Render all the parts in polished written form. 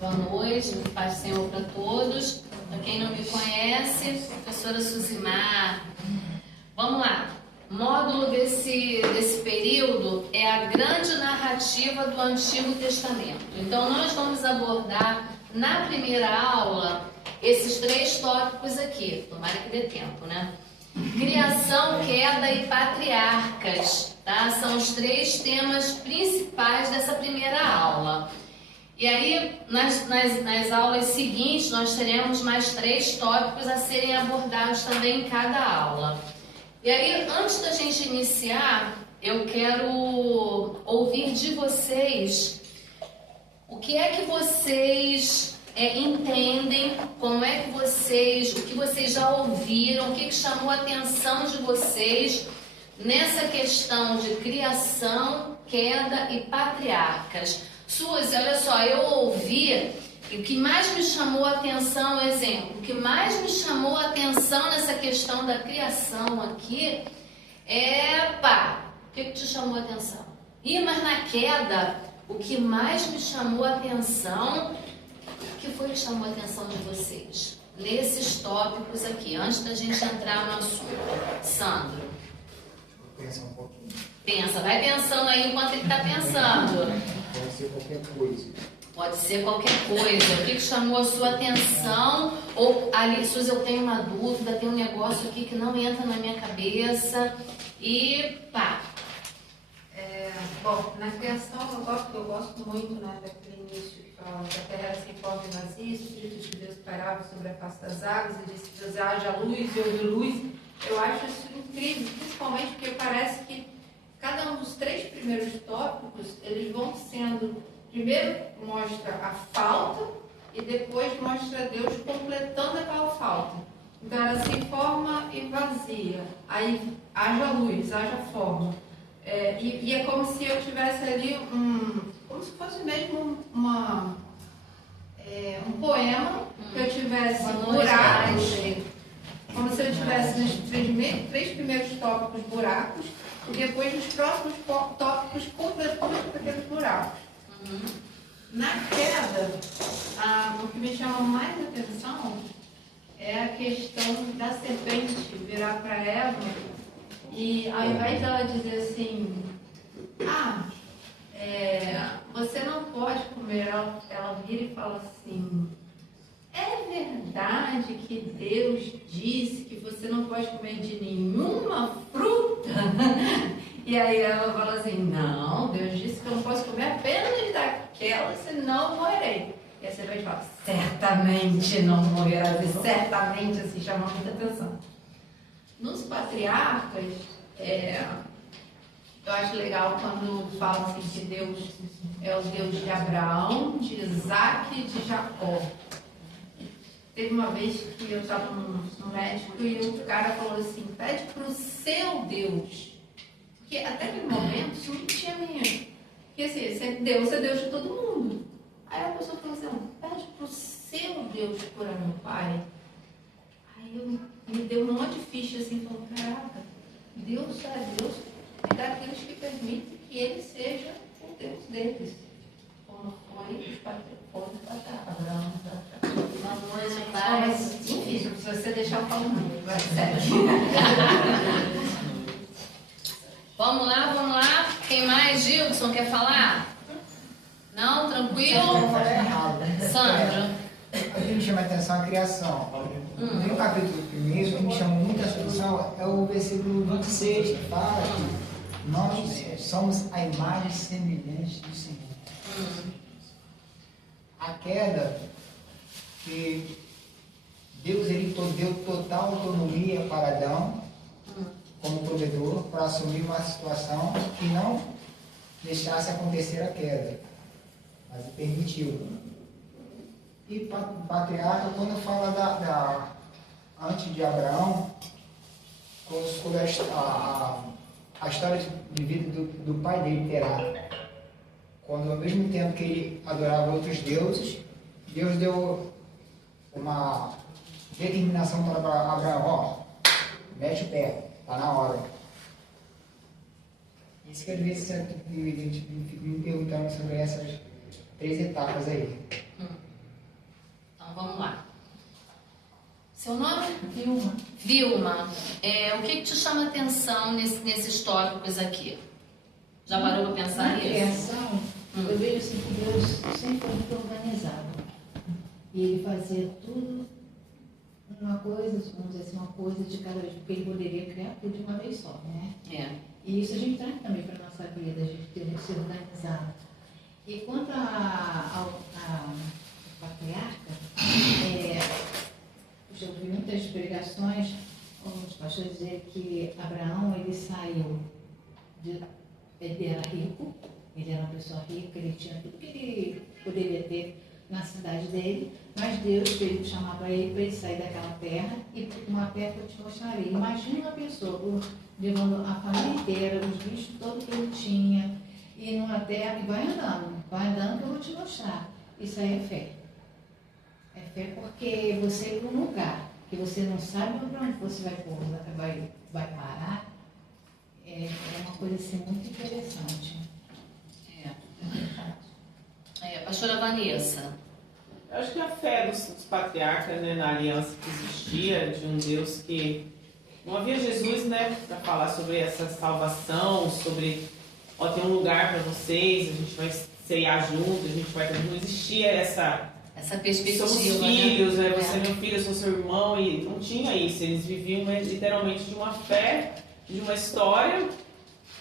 Boa noite, paz do Senhor para todos. Para quem não me conhece, professora Suzimar. Vamos lá. O módulo desse período é a grande narrativa do Antigo Testamento. Então, nós vamos abordar na primeira aula esses 3 tópicos aqui. Tomara que dê tempo, né? Criação, queda e patriarcas, tá? São os 3 temas principais dessa primeira aula. E aí, nas aulas seguintes, nós teremos mais 3 tópicos a serem abordados também em cada aula. E aí, antes da gente iniciar, eu quero ouvir de vocês o que é que vocês entendem, como é que vocês, o que vocês já ouviram, o que chamou a atenção de vocês nessa questão de criação, queda e patriarcas. Suzy, olha só, eu ouvi, e o que mais me chamou a atenção, exemplo, o que mais me chamou a atenção nessa questão da criação aqui o que te chamou a atenção? Mas na queda, o que mais me chamou a atenção, o que foi que chamou a atenção de vocês? Nesses tópicos aqui, antes da gente entrar no assunto. Sandro. Pensa um pouquinho. Pensa, vai pensando aí enquanto ele está pensando. Pode ser qualquer coisa. Pode ser qualquer coisa. O que chamou a sua atenção? Ou, ali, Suzy, eu tenho uma dúvida, tem um negócio aqui que não entra na minha cabeça. E pá. Bom, na criação eu gosto muito, né, daquele início que fala que a terra era sem forma e vazia, o Espírito de Deus pairava sobre a face das águas e disse: Deus, haja luz, e houve luz. Eu acho isso incrível, principalmente porque parece que cada um dos 3 primeiros tópicos, eles vão sendo, primeiro mostra a falta e depois mostra Deus completando aquela falta. Então era sem forma e vazia, aí haja luz, haja forma. E é como se eu tivesse ali como se fosse mesmo um poema, que eu tivesse buracos, como se eu tivesse nos 3 primeiros tópicos buracos, e depois nos próximos tópicos completando aqueles buracos. Na queda, o que me chama mais atenção é a questão da serpente virar para Eva e ao invés dela dizer assim, você não pode comer, ela vira e fala assim: é verdade que Deus disse que você não pode comer de nenhuma fruta? E aí ela fala assim: não, Deus disse que eu não posso comer apenas daquela, senão eu morrerei. E aí você vai falar: certamente não morrerás, e certamente assim chama muita atenção. Nos patriarcas, eu acho legal quando fala assim que Deus é o Deus de Abraão, de Isaac e de Jacó. Teve uma vez que eu estava no médico e o cara falou assim: pede para o seu Deus. Porque até aquele momento isso não tinha minha. Porque assim, Deus é Deus de todo mundo. Aí a pessoa falou assim: pede para o seu Deus curar meu pai. Aí me deu um monte de ficha assim, falou: caraca, Deus é Deus daqueles que permitem que ele seja o Deus deles. Como foi os patriarcas, Abraão, enfim, se você deixar eu falo muito, vai sério. Vamos lá. Quem mais? Gilson, quer falar? Não? Tranquilo? Sandro. O que me chama a atenção é a criação. No capítulo 1, o que me chama muita atenção é o versículo 26, que fala que nós somos a imagem e semelhança do Senhor. A queda, que Deus ele deu total autonomia para Adão, como provedor, para assumir uma situação que não deixasse acontecer a queda, mas permitiu. E patriarca, quando fala antes de Abraão, quando escolhe a história de vida do pai dele, Terá, quando ao mesmo tempo que ele adorava outros deuses, Deus deu uma determinação para Abraão: mete o pé, está na hora. Isso que às vezes eu fico me perguntando sobre essas 3 etapas aí. vamos lá. Seu nome? Vilma. Vilma, o que te chama a atenção nesses tópicos aqui? Já parou para pensar Na nisso? criação, eu vejo assim que Deus sempre foi muito organizado. E ele fazia tudo uma coisa, vamos dizer assim, uma coisa de cada vez, porque ele poderia criar tudo de uma vez só, né? E isso a gente traz também para a nossa vida, a gente tem que ser organizado. E quanto ao patriarca, eu ouvi muitas pregações, os pastores dizem que Abraão, ele saiu, ele era rico, ele era uma pessoa rica, ele tinha tudo que ele poderia ter na cidade dele, mas Deus veio chamar para ele sair daquela terra e uma terra que eu te mostrarei. Imagina uma pessoa levando a família inteira, os bichos todos que ele tinha, e numa terra, e vai andando que eu vou te mostrar. Isso aí é fé. É fé porque você ir para um lugar que você não sabe para onde você vai parar, é uma coisa assim muito interessante. Pastora Vanessa. Eu acho que a fé dos patriarcas, né, na aliança que existia, de um Deus que não havia Jesus, né, para falar sobre essa salvação, sobre, tem um lugar para vocês, a gente vai ceiar junto, a gente vai... Não existia essa perspectiva. Somos filhos, né? Você é meu filho, eu sou seu irmão, e não tinha isso. Eles viviam literalmente de uma fé, de uma história,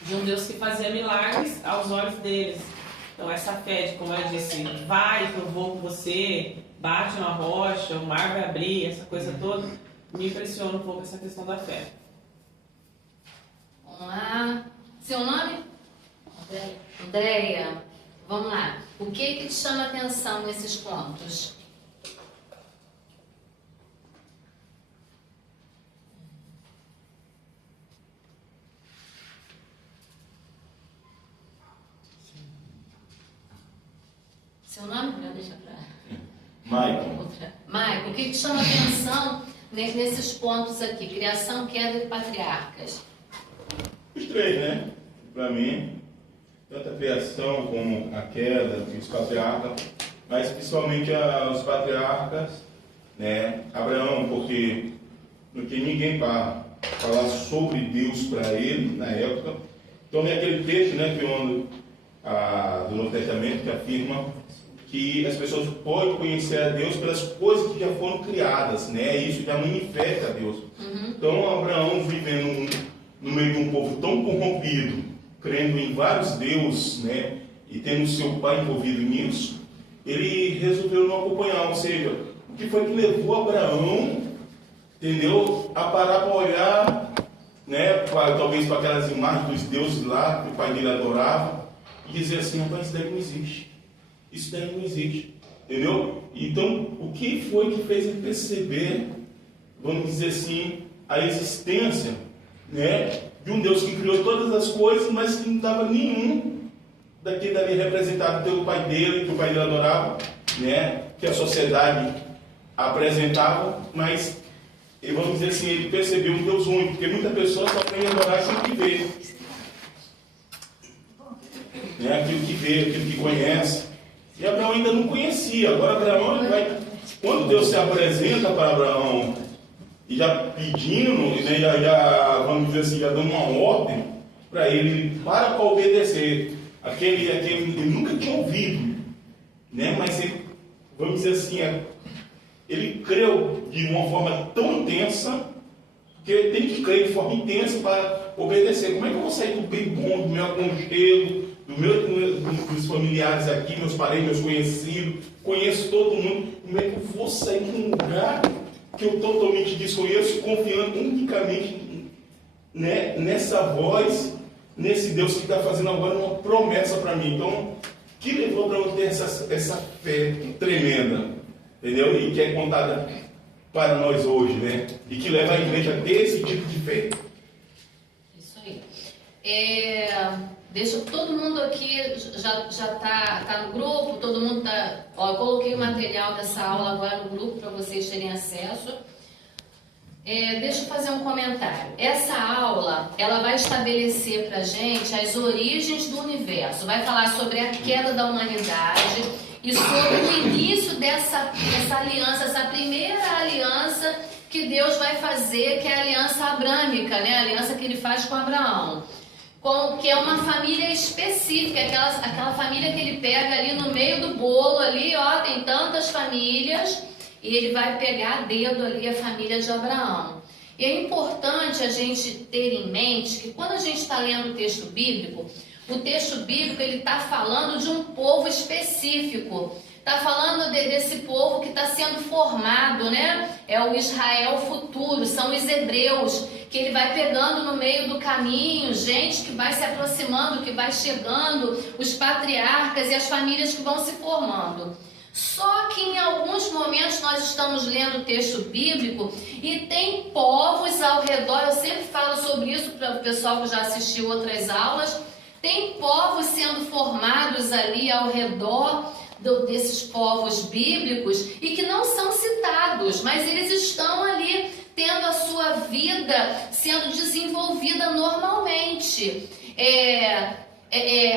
de um Deus que fazia milagres aos olhos deles. Então essa fé de, como eu disse, vai que eu vou com você, bate uma rocha, o mar vai abrir, essa coisa toda, me impressiona um pouco essa questão da fé. Vamos lá. Seu nome? Andréia. Vamos lá. O que te chama a atenção nesses pontos? Seu nome? Não, deixa pra... Maicon. Maicon, o que te chama a atenção nesses pontos aqui? Criação, queda e patriarcas. Os três, né? Para mim, tanto a criação como a queda dos patriarcas, mas principalmente os patriarcas, né? Abraão, porque não tinha ninguém para falar sobre Deus para ele na época. Então é aquele texto, né, do Novo Testamento que afirma que as pessoas podem conhecer a Deus pelas coisas que já foram criadas, né? Isso já manifesta a Deus. Então Abraão, vivendo no meio de um povo tão corrompido, crendo em vários deuses, né, e tendo seu pai envolvido nisso, ele resolveu não acompanhar. Ou seja, o que foi que levou Abraão, entendeu, a parar para olhar, né, talvez para aquelas imagens dos deuses lá que o pai dele adorava, e dizer assim: rapaz, isso daí não existe. Isso daí não existe. Entendeu? Então, o que foi que fez ele perceber, vamos dizer assim, a existência, né, de um Deus que criou todas as coisas, mas que não estava nenhum daquele dali representado pelo pai dele, que o pai dele adorava, né, que a sociedade apresentava, mas, vamos dizer assim, ele percebeu um Deus único, porque muita pessoa só tem a adorar aquilo que vê, né, aquilo que vê, aquilo que conhece. E Abraão ainda não conhecia. Agora Abraão, quando Deus se apresenta para Abraão, e já pedindo, né, já, vamos dizer assim, já dando uma ordem para ele, para obedecer. Aquele ele nunca tinha ouvido, né, mas ele, vamos dizer assim, ele creu de uma forma tão intensa, que ele tem que crer de forma intensa para obedecer. Como é que eu vou sair do bem bom, do meu aconchego, dos familiares aqui, meus parentes, meus conhecidos, conheço todo mundo, como é que eu vou sair de um lugar que eu totalmente desconheço, confiando unicamente, né, nessa voz, nesse Deus que está fazendo agora uma promessa para mim? Então, que levou para eu ter essa fé tremenda, entendeu? E que é contada para nós hoje, né? E que leva a igreja a ter esse tipo de fé. Isso aí. Deixa todo mundo aqui, já tá no grupo, todo mundo tá... Ó, eu coloquei o material dessa aula agora no grupo para vocês terem acesso. Deixa eu fazer um comentário. Essa aula, ela vai estabelecer pra gente as origens do universo. Vai falar sobre a queda da humanidade e sobre o início dessa aliança, essa primeira aliança que Deus vai fazer, que é a aliança abrâmica, né? A aliança que ele faz com Abraão. Que é uma família específica, aquela família que ele pega ali no meio do bolo, ali, ó, tem tantas famílias, e ele vai pegar a dedo ali a família de Abraão. E é importante a gente ter em mente que quando a gente está lendo o texto bíblico ele está falando de um povo específico. Está falando desse povo que está sendo formado, né? É o Israel futuro, são os hebreus, que ele vai pegando no meio do caminho, gente que vai se aproximando, que vai chegando, os patriarcas e as famílias que vão se formando. Só que em alguns momentos nós estamos lendo o texto bíblico e tem povos ao redor, eu sempre falo sobre isso para o pessoal que já assistiu outras aulas, tem povos sendo formados ali ao redor desses povos bíblicos e que não são citados, mas eles estão ali tendo a sua vida sendo desenvolvida normalmente.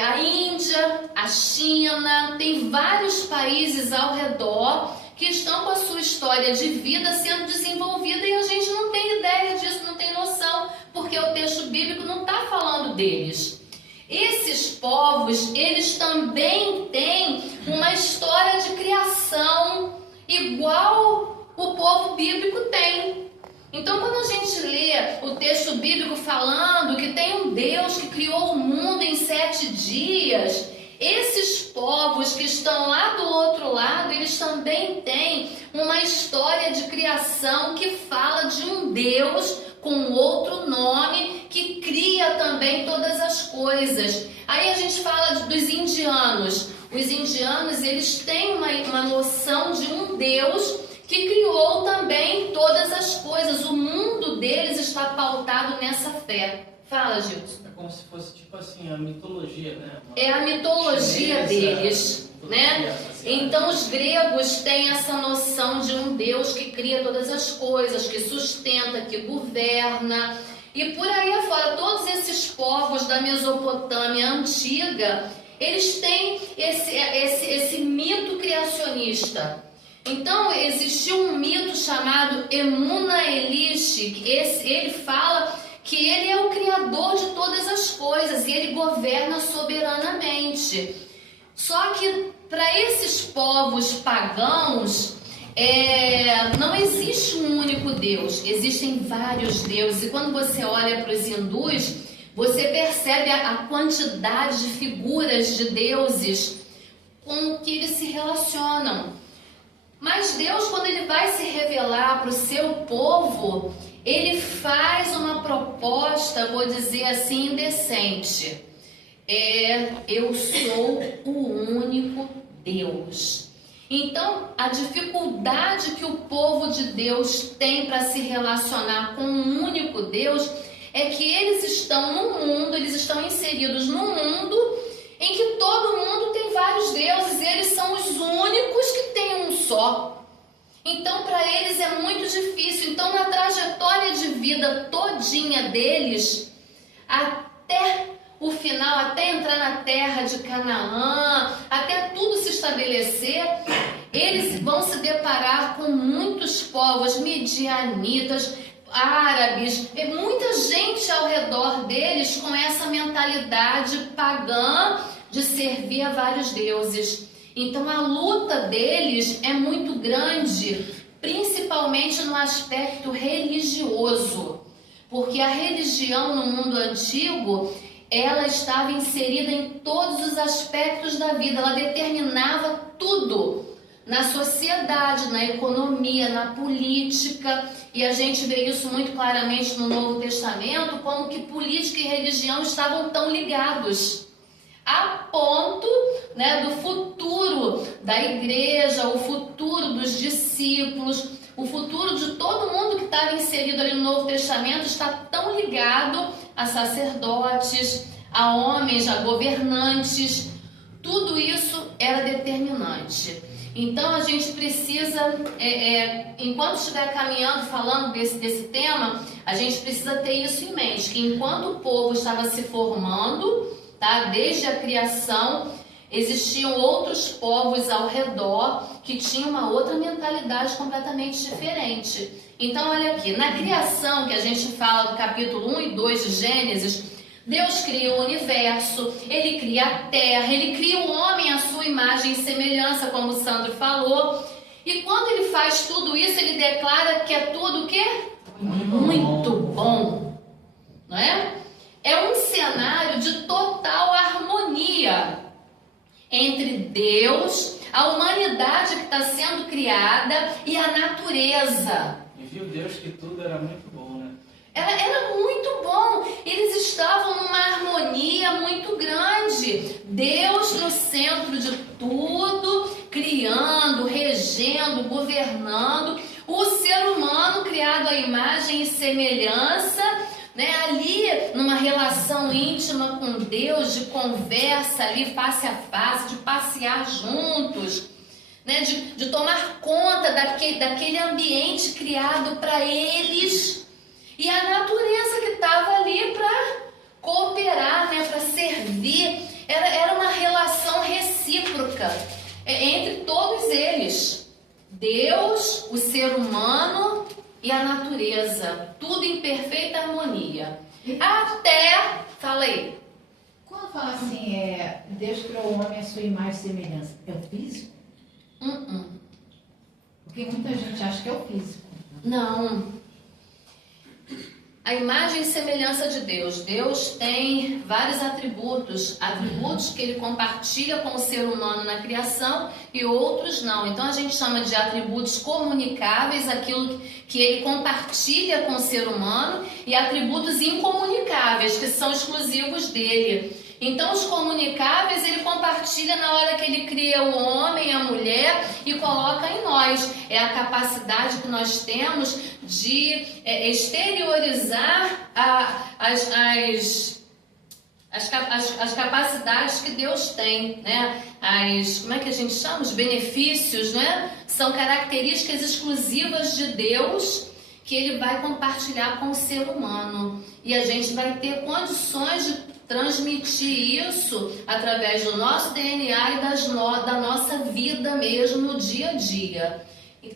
A Índia, a China, tem vários países ao redor que estão com a sua história de vida sendo desenvolvida e a gente não tem ideia disso, não tem noção, porque o texto bíblico não está falando deles. Esses povos, eles também têm uma história de criação igual o povo bíblico tem. Então, quando a gente lê o texto bíblico falando que tem um Deus que criou o mundo em 7 dias, esses povos que estão lá do outro lado, eles também têm uma história de criação que fala de um Deus com outro nome que cria também todas as coisas. Aí a gente fala dos indianos. Os indianos, eles têm uma noção de um Deus que criou também todas as coisas. O mundo deles está pautado nessa fé. Fala, Gilson. É como se fosse tipo assim, a mitologia, né? É a mitologia deles, né? Então os gregos têm essa noção de um Deus que cria todas as coisas, que sustenta, que governa. E por aí afora, todos esses povos da Mesopotâmia antiga, eles têm esse mito criacionista. Então, existiu um mito chamado Emuna Elish, ele fala que ele é o criador de todas as coisas e ele governa soberanamente. Só que para esses povos pagãos, não existe um único Deus, existem vários deuses. E quando você olha para os hindus, você percebe a quantidade de figuras de deuses com que eles se relacionam. Mas Deus, quando ele vai se revelar para o seu povo, ele faz uma proposta, vou dizer assim, indecente. Eu sou o único Deus. Então, a dificuldade que o povo de Deus tem para se relacionar com um único Deus é que eles estão no mundo, eles estão inseridos num mundo em que todo mundo tem vários deuses e eles são os únicos que têm um só. Então, para eles é muito difícil. Então, na trajetória de vida todinha deles, até o final, até entrar na terra de Canaã, até tudo se estabelecer, eles vão se deparar com muitos povos, midianitas, árabes, e muita gente ao redor deles com essa mentalidade pagã de servir a vários deuses. Então a luta deles é muito grande, principalmente no aspecto religioso, porque a religião no mundo antigo, ela estava inserida em todos os aspectos da vida, ela determinava tudo, na sociedade, na economia, na política, e a gente vê isso muito claramente no Novo Testamento, como que política e religião estavam tão ligados, a ponto, né, do futuro da igreja, o futuro dos discípulos, o futuro de todo mundo que estava inserido ali no Novo Testamento está tão ligado a sacerdotes, a homens, a governantes. Tudo isso era determinante. Então a gente precisa, enquanto estiver caminhando, falando desse tema, a gente precisa ter isso em mente, que enquanto o povo estava se formando, tá, desde a criação, existiam outros povos ao redor que tinham uma outra mentalidade completamente diferente. Então, olha aqui, na criação que a gente fala do capítulo 1 e 2 de Gênesis, Deus cria o universo, Ele cria a terra, Ele cria o homem à sua imagem e semelhança, como o Sandro falou. E quando Ele faz tudo isso, Ele declara que é tudo o quê? Muito bom. Não é? É um cenário de total harmonia entre Deus, a humanidade que está sendo criada e a natureza. E viu Deus que tudo era muito bom, né? Era muito bom. Eles estavam numa harmonia muito grande. Deus no centro de tudo, criando, regendo, governando. O ser humano criado à imagem e semelhança, né, ali numa relação íntima com Deus, de conversa ali face a face, de passear juntos, né, de tomar conta daquele ambiente criado para eles, e a natureza que estava ali para cooperar, né, para servir. Era uma relação recíproca entre todos eles. Deus, o ser humano e a natureza, tudo em perfeita harmonia. Até, falei. Quando fala assim, Deus criou o homem à sua imagem e semelhança, é o físico? Porque muita gente acha que é o físico. Não. A imagem e semelhança de Deus. Deus tem vários atributos que Ele compartilha com o ser humano na criação e outros não. Então a gente chama de atributos comunicáveis, aquilo que Ele compartilha com o ser humano, e atributos incomunicáveis, que são exclusivos dele. Então os comunicáveis Ele compartilha na hora que Ele cria o homem, a mulher, e coloca em nós. É a capacidade que nós temos de exteriorizar as capacidades que Deus tem, né? Como é que a gente chama? Os benefícios, né? São características exclusivas de Deus que Ele vai compartilhar com o ser humano. E a gente vai ter condições de transmitir isso através do nosso DNA e da nossa vida mesmo no dia a dia.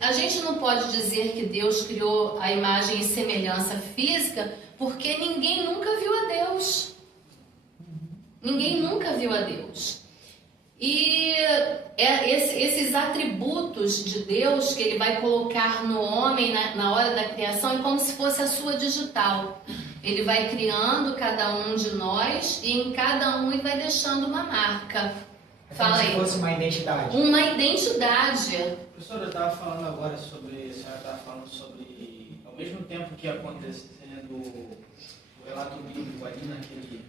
A gente não pode dizer que Deus criou a imagem e semelhança física, porque ninguém nunca viu a Deus. Ninguém nunca viu a Deus. E esses atributos de Deus que Ele vai colocar no homem na hora da criação é como se fosse a sua digital. Ele vai criando cada um de nós e em cada um Ele vai deixando uma marca. Fala aí. Como se fosse uma identidade. Uma identidade. Professora, eu estava falando agora sobre, a senhora estava falando sobre, ao mesmo tempo que acontecendo o relato bíblico ali naquele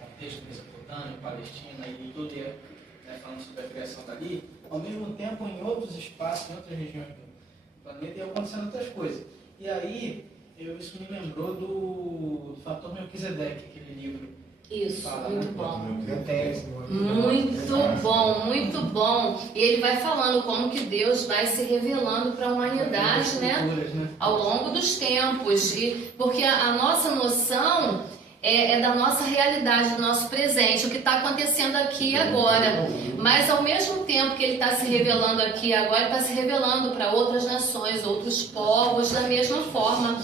contexto mesopotâmico, Palestina e tudo, né, falando sobre a criação dali, ao mesmo tempo em outros espaços, em outras regiões do planeta, iam acontecendo outras coisas. E aí, isso me lembrou do Fator Melquisedeque, aquele livro. Isso, fala, muito né? bom. Muito bom, muito bom. E ele vai falando como que Deus vai se revelando para a humanidade, né? Ao longo dos tempos. Porque a nossa noção é da nossa realidade, do nosso presente, o que está acontecendo aqui e agora. Mas ao mesmo tempo que ele está se revelando aqui e agora, ele está se revelando para outras nações, outros povos, da mesma forma.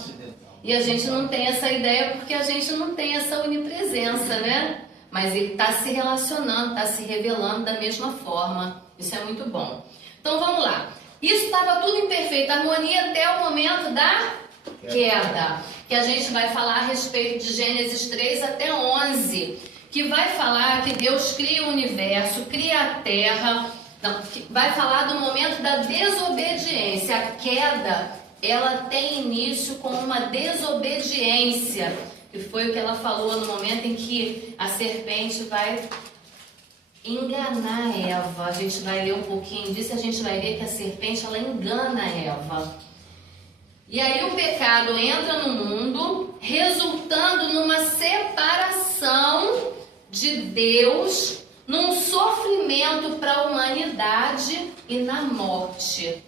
E a gente não tem essa ideia porque a gente não tem essa onipresença, né? Mas ele está se relacionando, está se revelando da mesma forma. Isso é muito bom. Então vamos lá. Isso estava tudo em perfeita harmonia até o momento da queda, que a gente vai falar a respeito de Gênesis 3 até 11, que vai falar que Deus cria o universo, cria a terra, vai falar do momento da desobediência. A queda, ela tem início com uma desobediência, que foi o que ela falou no momento em que a serpente vai enganar Eva. A gente vai ler um pouquinho disso, a gente vai ver que a serpente, ela engana Eva. E aí o pecado entra no mundo, resultando numa separação de Deus, num sofrimento para a humanidade e na morte.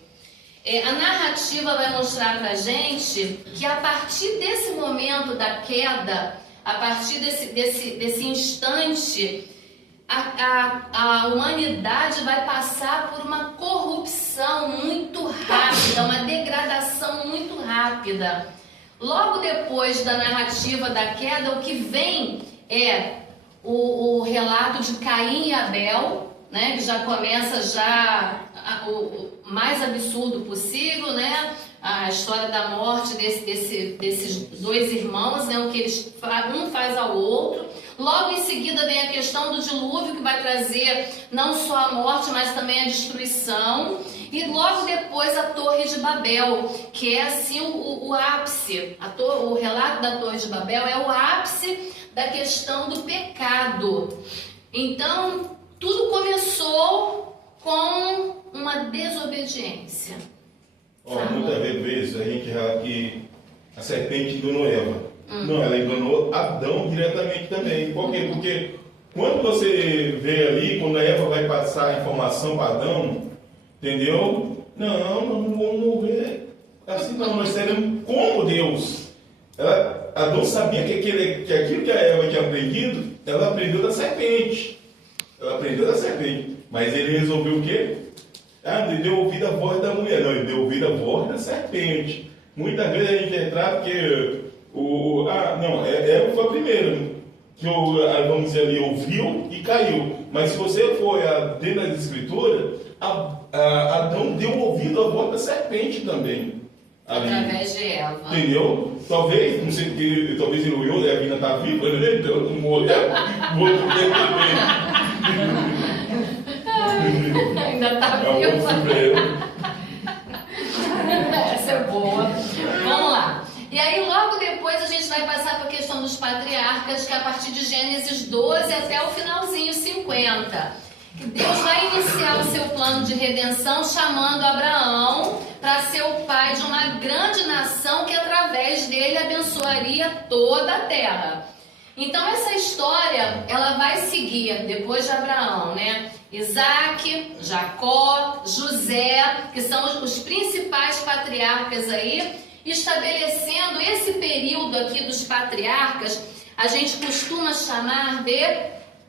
A narrativa vai mostrar para a gente que a partir desse momento da queda, a partir desse instante, a humanidade vai passar por uma corrupção muito rápida, uma degradação muito rápida. Logo depois da narrativa da queda, o que vem é o relato de Caim e Abel, né, que já começa o mais absurdo possível, né, a história da morte desses dois irmãos, né, o que um faz ao outro. Logo em seguida vem a questão do dilúvio, que vai trazer não só a morte, mas também a destruição. E logo depois a Torre de Babel, que é assim o ápice. O relato da Torre de Babel é o ápice da questão do pecado. Então, tudo começou com uma desobediência. Muitas vezes a gente relata que a serpente enganou Eva. Não, ela enganou Adão diretamente também. Por quê? Porque quando você vê ali, quando a Eva vai passar a informação para Adão, entendeu? Não vamos morrer assim não, nós seremos como Deus. Adão sabia que aquilo que a Eva tinha aprendido, ela aprendeu da serpente. Mas ele resolveu o quê? Ele deu ouvido à voz da mulher. Não, ele deu ouvido à voz da serpente. Muitas vezes a gente retrata que Eva foi a primeira, que vamos dizer ali, ouviu e caiu. Mas se você for dentro das escrituras, Adão deu ouvido à voz da serpente também. Através de Eva. Entendeu? Talvez, não sei, talvez ele olhou, a Eva ainda está viva, né? Então não morreu. Ainda está viva. Essa é boa. Vamos lá. E aí logo depois a gente vai passar para a questão dos patriarcas, que é a partir de Gênesis 12 até o finalzinho 50. Que Deus vai iniciar o seu plano de redenção chamando Abraão para ser o pai de uma grande nação que através dele abençoaria toda a terra. Então essa história, ela vai seguir depois de Abraão, né? Isaac, Jacó, José, que são os principais patriarcas aí, estabelecendo esse período aqui dos patriarcas, a gente costuma chamar de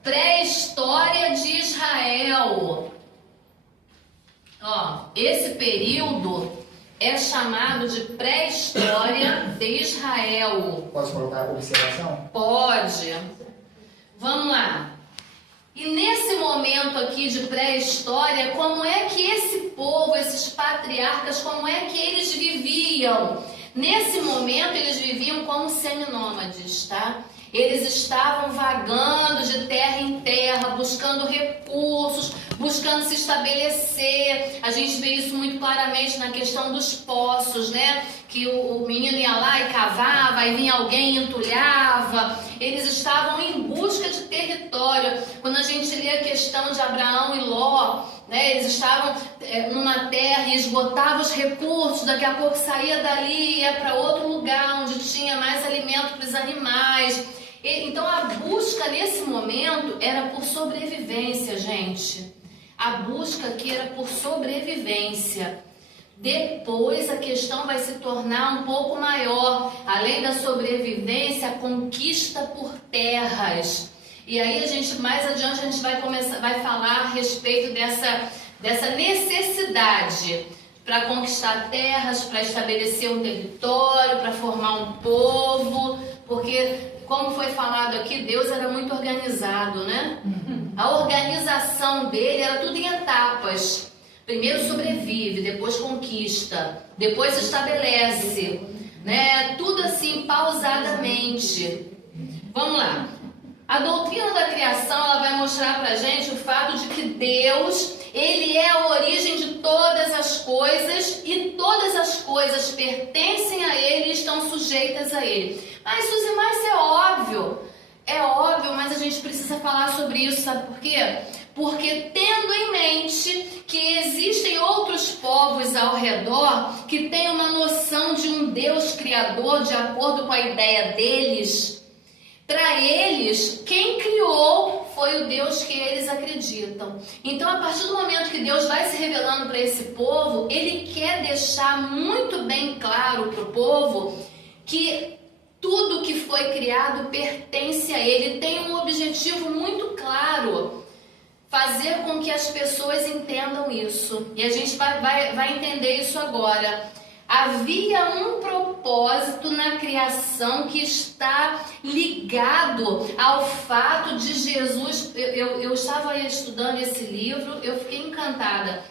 pré-história de Israel. Esse período é chamado de pré-história de Israel. Posso colocar observação? Pode. Vamos lá. E nesse momento aqui de pré-história, como é que esse povo, esses patriarcas, como é que eles viviam? Nesse momento eles viviam como seminômades, tá? Eles estavam vagando de terra em terra, buscando recursos, buscando se estabelecer. A gente vê isso muito claramente na questão dos poços, né? Que o menino ia lá e cavava, aí vinha alguém e entulhava. Eles estavam em busca de território. Quando a gente lê a questão de Abraão e Ló, né? Eles estavam numa terra e esgotavam os recursos, daqui a pouco saía dali e ia para outro lugar onde tinha mais alimento para os animais. Então a busca nesse momento era por sobrevivência, gente. A busca aqui era por sobrevivência. Depois a questão vai se tornar um pouco maior. Além da sobrevivência, a conquista por terras. E aí mais adiante a gente vai falar a respeito dessa necessidade para conquistar terras, para estabelecer um território, para formar um povo, porque, como foi falado aqui, Deus era muito organizado, né? A organização dele era tudo em etapas. Primeiro sobrevive, depois conquista, depois estabelece, né? Tudo assim, pausadamente. Vamos lá. A doutrina da criação, ela vai mostrar pra gente o fato de que Deus, ele é a origem de todas as coisas e todas as coisas pertencem a ele e estão sujeitas a ele. Mas, Suzy, mas é óbvio, mas a gente precisa falar sobre isso, sabe por quê? Porque tendo em mente que existem outros povos ao redor que têm uma noção de um Deus criador de acordo com a ideia deles, para eles, quem criou foi o Deus que eles acreditam. Então, a partir do momento que Deus vai se revelando para esse povo, ele quer deixar muito bem claro para o povo que tudo que foi criado pertence a ele, tem um objetivo muito claro. fazer com que as pessoas entendam isso. E a gente vai entender isso agora. Havia um propósito na criação que está ligado ao fato de Jesus. Eu estava estudando esse livro, eu fiquei encantada.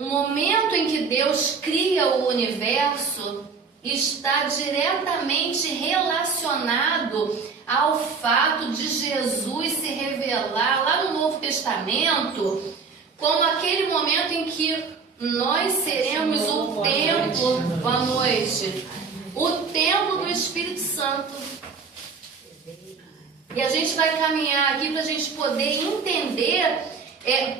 O momento em que Deus cria o universo está diretamente relacionado ao fato de Jesus se revelar lá no Novo Testamento como aquele momento em que nós seremos o templo, boa noite, o templo do Espírito Santo. E a gente vai caminhar aqui para a gente poder entender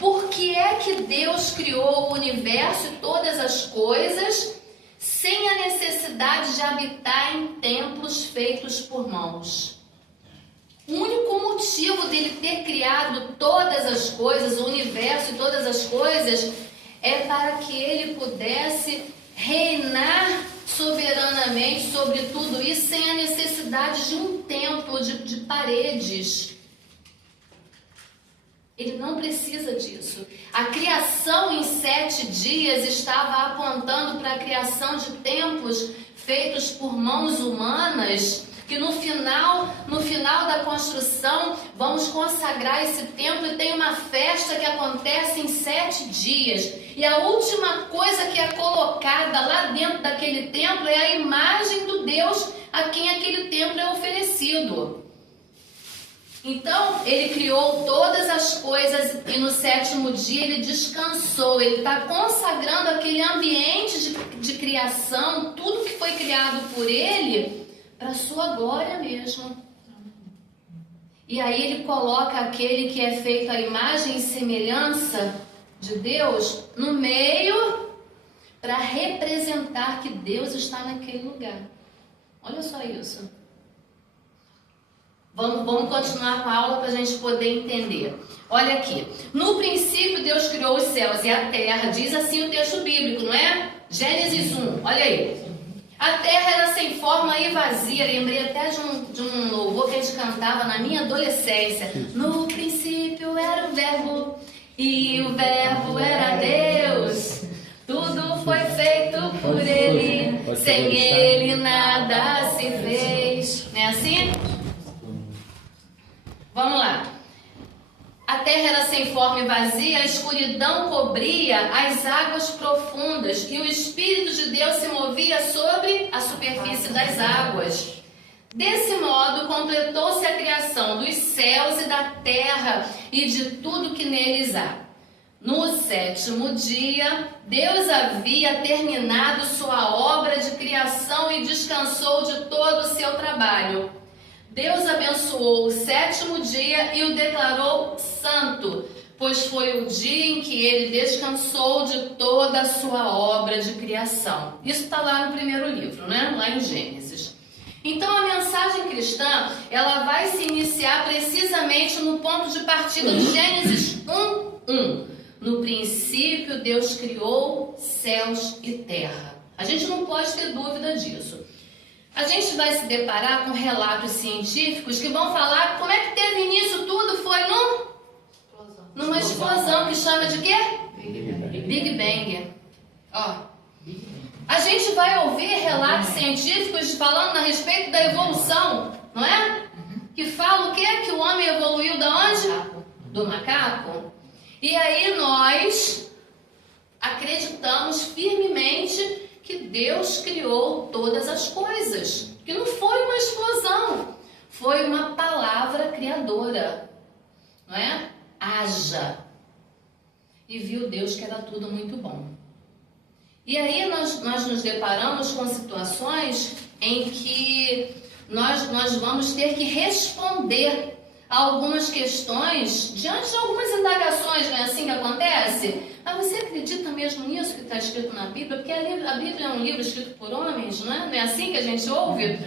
por que é que Deus criou o universo e todas as coisas sem a necessidade de habitar em templos feitos por mãos. O único motivo dele ter criado todas as coisas, o universo e todas as coisas, é para que ele pudesse reinar soberanamente sobre tudo isso sem a necessidade de um templo, de paredes. Ele não precisa disso. A criação em 7 dias estava apontando para a criação de templos feitos por mãos humanas, que no final da construção vamos consagrar esse templo e tem uma festa que acontece em 7 dias. E a última coisa que é colocada lá dentro daquele templo é a imagem do Deus a quem aquele templo é oferecido. Então, ele criou todas as coisas e no 7º dia ele descansou. Ele está consagrando aquele ambiente de criação, tudo que foi criado por ele, para a sua glória mesmo. E aí ele coloca aquele que é feito à imagem e semelhança de Deus no meio para representar que Deus está naquele lugar. Olha só isso. Vamos continuar com a aula para a gente poder entender. Olha aqui. No princípio Deus criou os céus e a terra. Diz assim o texto bíblico, não é? Gênesis 1. Olha aí. A terra era sem forma e vazia. Lembrei até de um louvor que a gente cantava na minha adolescência. No princípio era o verbo e o verbo era Deus. Tudo foi feito por ele. Sem ele nada se fez. Não é assim? Vamos lá. A terra era sem forma e vazia, a escuridão cobria as águas profundas e o Espírito de Deus se movia sobre a superfície das águas. Desse modo, completou-se a criação dos céus e da terra e de tudo que neles há. No 7º dia, Deus havia terminado sua obra de criação e descansou de todo o seu trabalho. Deus abençoou o 7º dia e o declarou santo, pois foi o dia em que ele descansou de toda a sua obra de criação. Isso está lá no primeiro livro, né? Lá em Gênesis. Então a mensagem cristã, ela vai se iniciar precisamente no ponto de partida de Gênesis 1:1. No princípio Deus criou céus e terra. A gente não pode ter dúvida disso. A gente vai se deparar com relatos científicos que vão falar como é que teve início tudo, foi numa explosão que chama de quê? Big Bang. Ó, a gente vai ouvir relatos científicos falando a respeito da evolução, não é? Que fala o quê? Que o homem evoluiu da onde? Do macaco. E aí nós acreditamos firmemente que Deus criou todas as coisas, que não foi uma explosão, foi uma palavra criadora, não é? Haja. E viu Deus que era tudo muito bom. E aí nós nos deparamos com situações em que nós vamos ter que responder a algumas questões diante de algumas indagações, não é assim que acontece? Mas você acredita mesmo nisso que está escrito na Bíblia? Porque a Bíblia é um livro escrito por homens, não é? Não é assim que a gente ouve?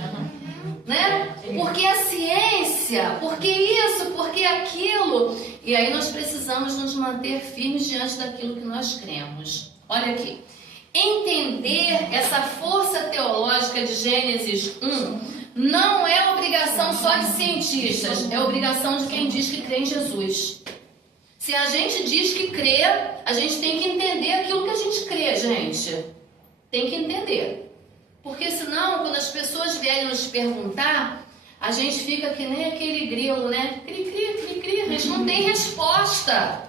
Né? Porque a ciência, porque isso, porque aquilo. E aí nós precisamos nos manter firmes diante daquilo que nós cremos. Olha aqui. Entender essa força teológica de Gênesis 1 não é obrigação só de cientistas, é obrigação de quem diz que crê em Jesus. Se a gente diz que crê, a gente tem que entender aquilo que a gente crê, gente. Tem que entender. Porque senão, quando as pessoas vierem nos perguntar, a gente fica que nem aquele grilo, né? Cri, cri, cri, cri. A gente não tem resposta.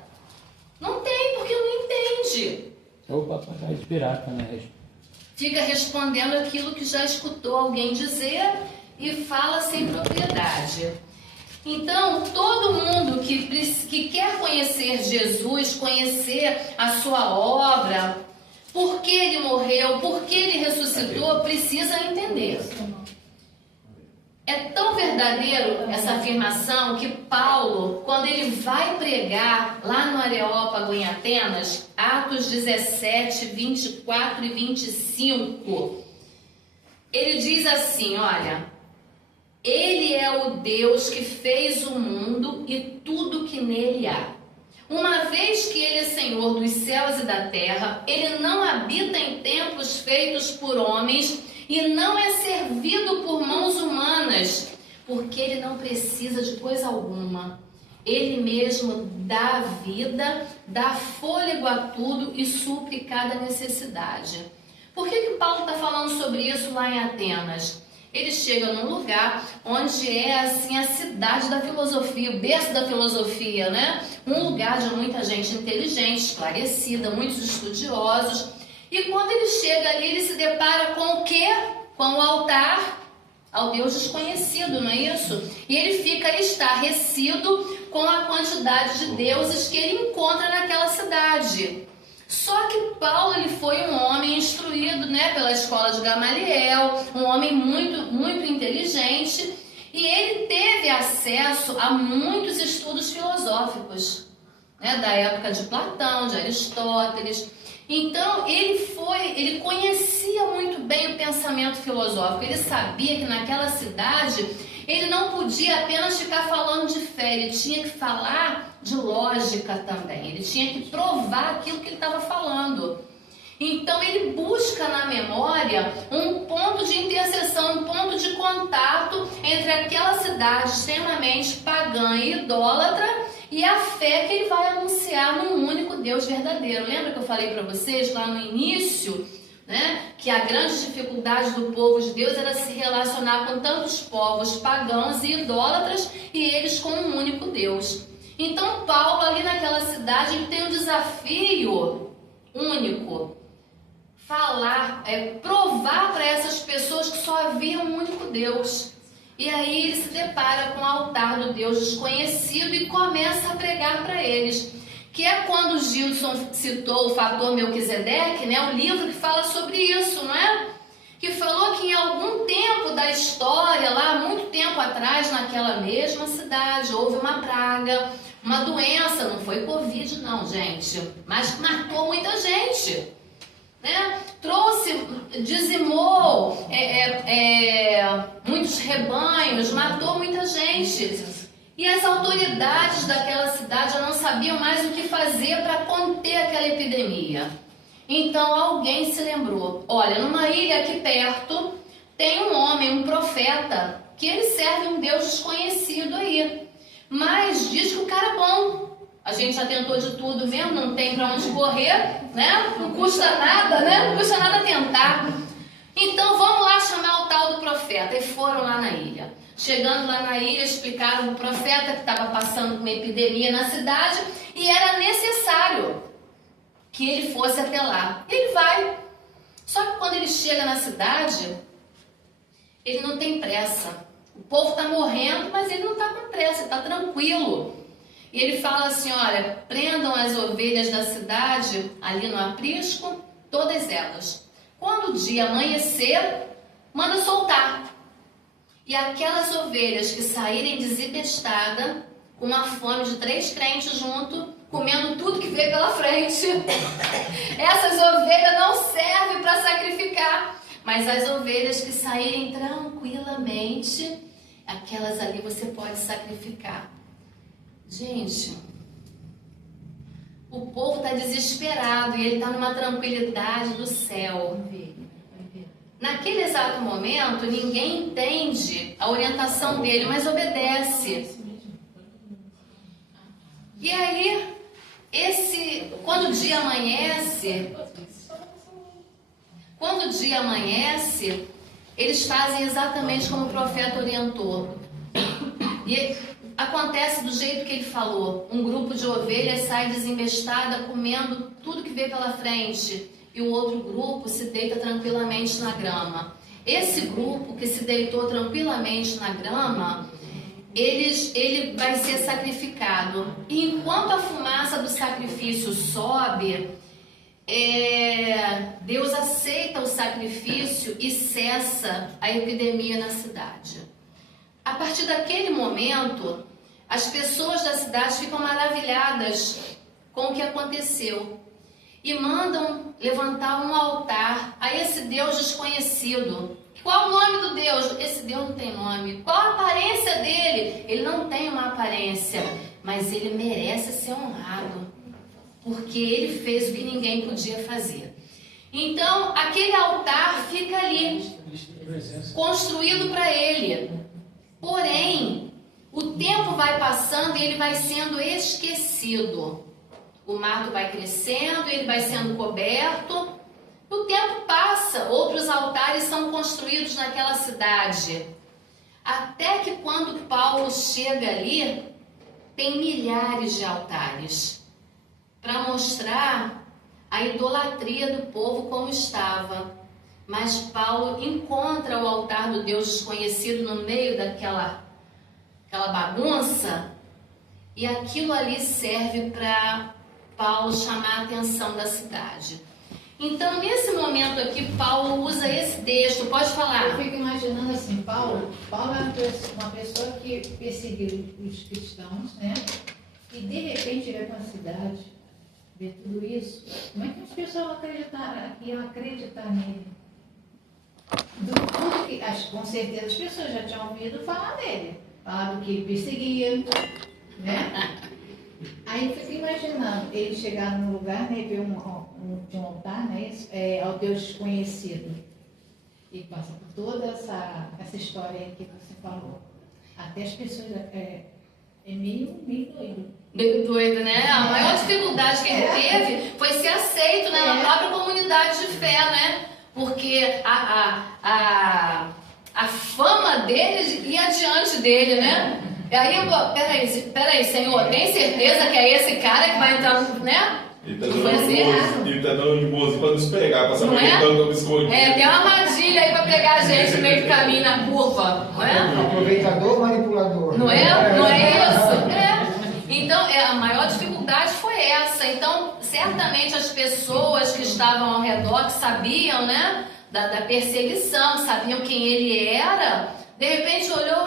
Não tem, porque não entende. É o papagaio de pirata, né? Fica respondendo aquilo que já escutou alguém dizer e fala sem propriedade. Então, todo mundo que quer conhecer Jesus, conhecer a sua obra, por que ele morreu, por que ele ressuscitou, precisa entender. É tão verdadeiro essa afirmação que Paulo, quando ele vai pregar lá no Areópago em Atenas, Atos 17, 24 e 25, ele diz assim, olha, ele é o Deus que fez o mundo e tudo que nele há. Uma vez que ele é Senhor dos céus e da terra, ele não habita em templos feitos por homens e não é servido por mãos humanas, porque ele não precisa de coisa alguma. Ele mesmo dá vida, dá fôlego a tudo e supre cada necessidade. Por que Paulo está falando sobre isso lá em Atenas? Ele chega num lugar onde é assim a cidade da filosofia, o berço da filosofia, né? Um lugar de muita gente inteligente, esclarecida, muitos estudiosos. E quando ele chega ali, ele se depara com o quê? Com o altar ao Deus desconhecido, não é isso? E ele fica estarrecido com a quantidade de deuses que ele encontra naquela cidade. Só que Paulo, ele foi um homem instruído, né, pela escola de Gamaliel, um homem muito inteligente, e ele teve acesso a muitos estudos filosóficos, né, da época de Platão, de Aristóteles. Então, ele conhecia muito bem o pensamento filosófico. Ele sabia que naquela cidade ele não podia apenas ficar falando de fé, ele tinha que falar de lógica também. Ele tinha que provar aquilo que ele estava falando. Então, ele busca na memória um ponto de interseção, um ponto de contato entre aquela cidade extremamente pagã e idólatra e a fé que ele vai anunciar num único Deus verdadeiro. Lembra que eu falei para vocês lá no início, né, que a grande dificuldade do povo de Deus era se relacionar com tantos povos pagãos e idólatras e eles com um único Deus. Então Paulo ali naquela cidade ele tem um desafio único, provar para essas pessoas que só havia um único Deus. E aí ele se depara com o altar do Deus desconhecido e começa a pregar para eles. Que é quando o Gilson citou o fator Melquisedeque, né? Um livro que fala sobre isso, não é? Que falou que em algum tempo da história, lá muito tempo atrás, naquela mesma cidade, houve uma praga, uma doença, não foi Covid não, gente, mas matou muita gente, né? Dizimou muitos rebanhos, matou muita gente. E as autoridades daquela cidade já não sabiam mais o que fazer para conter aquela epidemia. Então alguém se lembrou, olha, numa ilha aqui perto tem um homem, um profeta, que ele serve um Deus desconhecido aí. Mas diz que o cara é bom. A gente já tentou de tudo mesmo, não tem para onde correr, né? Não custa nada, né? Não custa nada tentar. Então vamos lá chamar o tal do profeta. E foram lá na ilha. Chegando lá na ilha, explicaram o profeta que estava passando uma epidemia na cidade e era necessário que ele fosse até lá. Ele vai. Só que quando ele chega na cidade, ele não tem pressa. O povo está morrendo, mas ele não está com pressa, está tranquilo. E ele fala assim, olha, prendam as ovelhas da cidade, ali no aprisco, todas elas. Quando o dia amanhecer, manda soltar. E aquelas ovelhas que saírem desempestadas, com uma fome de 3 crentes junto, comendo tudo que veio pela frente. Essas ovelhas não servem para sacrificar, mas as ovelhas que saírem tranquilamente, aquelas ali você pode sacrificar. Gente, o povo está desesperado e ele está numa tranquilidade do céu. Naquele exato momento, ninguém entende a orientação dele, mas obedece. E aí, Quando o dia amanhece, eles fazem exatamente como o profeta orientou. E acontece do jeito que ele falou. Um grupo de ovelhas sai desembestada, comendo tudo que vê pela frente, e o outro grupo se deita tranquilamente na grama. Esse grupo que se deitou tranquilamente na grama, ele vai ser sacrificado. E enquanto a fumaça do sacrifício sobe, Deus aceita o sacrifício e cessa a epidemia na cidade. A partir daquele momento, as pessoas da cidade ficam maravilhadas com o que aconteceu e mandam levantar um altar a esse Deus desconhecido. Qual o nome do Deus? Esse Deus não tem nome. Qual a aparência dele? Ele não tem uma aparência, mas ele merece ser honrado, porque ele fez o que ninguém podia fazer. Então, aquele altar fica ali, construído para ele. Porém, o tempo vai passando e ele vai sendo esquecido. O mato vai crescendo, ele vai sendo coberto. O tempo passa, outros altares são construídos naquela cidade. Até que quando Paulo chega ali, tem milhares de altares, para mostrar a idolatria do povo como estava. Mas Paulo encontra o altar do Deus desconhecido no meio daquela bagunça, e aquilo ali serve para Paulo chamar a atenção da cidade. Então, nesse momento aqui, Paulo usa esse texto. Pode falar. Eu fico imaginando assim, Paulo é uma pessoa que perseguiu os cristãos, né? E de repente ele vai para uma cidade, vê tudo isso. Como é que as pessoas iam acreditar nele? Com certeza as pessoas já tinham ouvido falar dele. Falar do que ele perseguia, né? Aí eu fico imaginando ele chegar num lugar, né, ver um altar, né, ao Deus desconhecido, e passa por toda essa história aí que você falou. Até as pessoas meio doido. Meio doido, né? A maior dificuldade que ele teve foi ser aceito, né, na própria comunidade de fé, né? Porque a fama dele ia diante dele, né? E aí, peraí, Senhor, tem certeza que é esse cara que vai entrar, né? Ele tá dando de bonzinho pra nos pegar, pra saber que estamos escondidos. Tem uma armadilha aí pra pegar a gente no meio do caminho, na curva, não é? Aproveitador, manipulador. Não é? Não é isso? Então, a maior dificuldade foi essa. Então, certamente as pessoas que estavam ao redor, que sabiam, né, da perseguição, sabiam quem ele era, de repente olhou,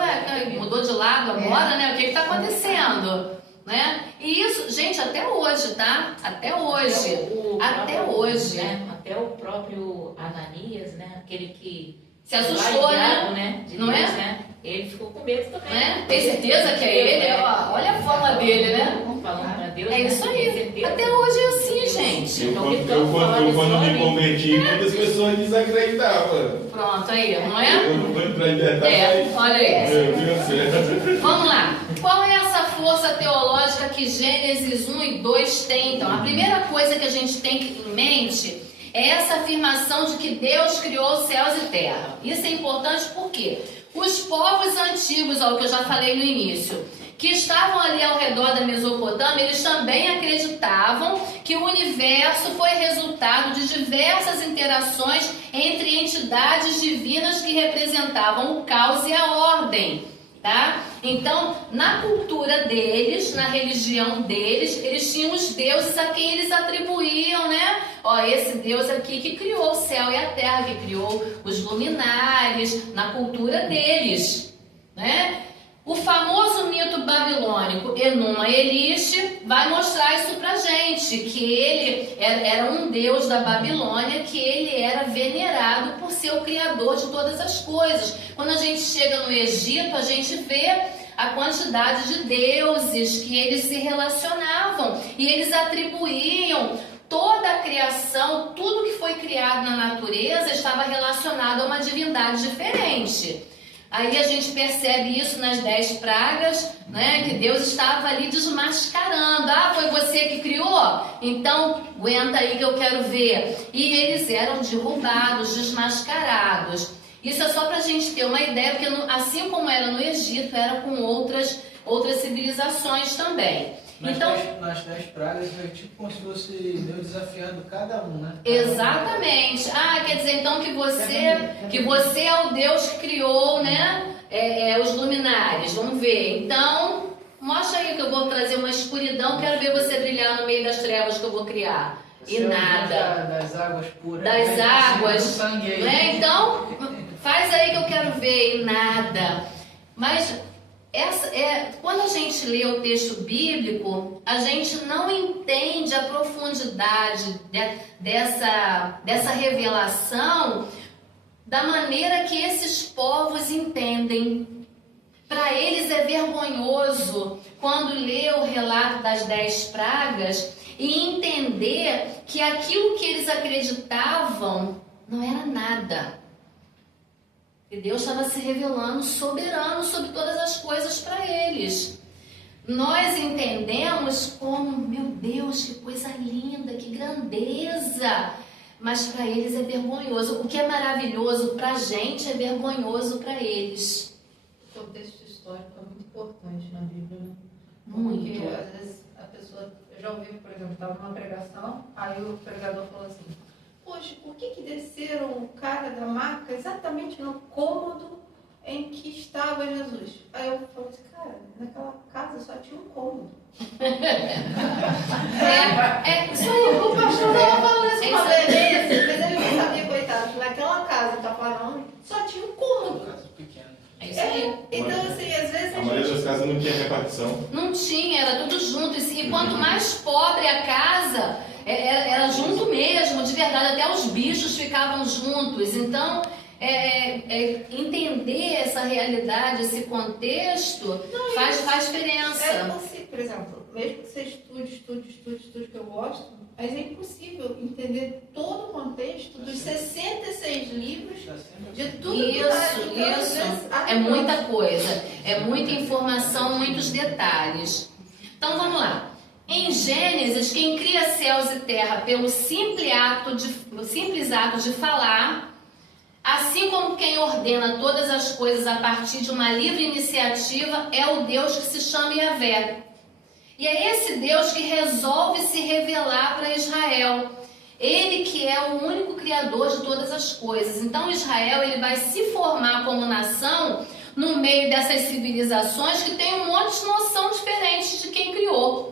mudou de lado agora, né? O que está acontecendo? Né? E isso, gente, até hoje, tá? Até hoje. Até hoje. Né? Até o próprio Ananias, né? Aquele que se assustou, né? De não Deus, é? Né? Ele ficou com medo também. Né? Tem certeza que é ele? Olha a forma dele, né? Falando pra Deus, é isso aí. Até hoje é assim, gente. Eu quando me converti, muitas pessoas desacreditavam. Pronto, aí, não é? Eu não vou entrar em detalhes. Olha aí. Meu Deus. Vamos lá. Qual é essa força teológica que Gênesis 1 e 2 tem? Então, a primeira coisa que a gente tem em mente é essa afirmação de que Deus criou os céus e terra. Isso é importante porque os povos antigos, o que eu já falei no início, que estavam ali ao redor da Mesopotâmia, eles também acreditavam que o universo foi resultado de diversas interações entre entidades divinas que representavam o caos e a ordem. Tá? Então, na cultura deles, na religião deles, eles tinham os deuses a quem eles atribuíam, né? Esse Deus aqui que criou o céu e a terra, que criou os luminares, na cultura deles, né? O famoso mito babilônico Enuma Elish vai mostrar isso pra gente, que ele era um deus da Babilônia, que ele era venerado por ser o criador de todas as coisas. Quando a gente chega no Egito, a gente vê a quantidade de deuses que eles se relacionavam e eles atribuíam toda a criação, tudo que foi criado na natureza estava relacionado a uma divindade diferente. Aí a gente percebe isso nas 10 pragas, né? Que Deus estava ali desmascarando. Ah, foi você que criou? Então, aguenta aí que eu quero ver. E eles eram derrubados, desmascarados. Isso é só para a gente ter uma ideia, porque assim como era no Egito, era com outras civilizações também. Nas 10 pragas é tipo como se fosse Deus desafiando cada um, né? Exatamente. Ah, quer dizer então que você é o Deus que criou, né? Os luminares. Vamos ver. Então, mostra aí que eu vou trazer uma escuridão. Quero ver você brilhar no meio das trevas que eu vou criar. Você E nada. Das águas puras. Das águas. Sangue aí. Né? Então, faz aí que eu quero ver. E nada. Mas quando a gente lê o texto bíblico, a gente não entende a profundidade dessa revelação da maneira que esses povos entendem. Para eles é vergonhoso quando lê o relato das 10 pragas e entender que aquilo que eles acreditavam não era nada. E Deus estava se revelando soberano sobre todas as coisas para eles. Nós entendemos como, meu Deus, que coisa linda, que grandeza. Mas para eles é vergonhoso. O que é maravilhoso para a gente é vergonhoso para eles. O contexto histórico é muito importante na Bíblia, né? Muito. Porque às vezes a pessoa, eu já ouvi, por exemplo, estava numa pregação, aí o pregador falou assim: poxa, por que desceram o cara da maca exatamente no cômodo em que estava Jesus? Aí eu falei assim, cara, naquela casa só tinha um cômodo. Isso aí. O pastor estava falando isso uma vez, mas ele não sabia, coitado, que naquela casa que tá falando só tinha um cômodo. Caso pequeno. É isso aí. Então, assim, às vezes A maioria das casas não tinha repartição. Não tinha, era tudo junto. E quanto mais pobre a casa, era junto mesmo, de verdade. Até os bichos ficavam juntos. Então, entender essa realidade, esse contexto, faz diferença. É impossível, por exemplo, mesmo que você estude, que eu gosto, mas é impossível entender todo o contexto dos 66 livros, de tudo que tá. Então, às vezes, É muita coisa, é muita informação, muitos detalhes. Então vamos lá. Em Gênesis, quem cria céus e terra pelo simples ato de falar, assim como quem ordena todas as coisas a partir de uma livre iniciativa, é o Deus que se chama Yahvé. E é esse Deus que resolve se revelar para Israel. Ele que é o único criador de todas as coisas. Então Israel ele vai se formar como nação no meio dessas civilizações que tem um monte de noção diferente de quem criou.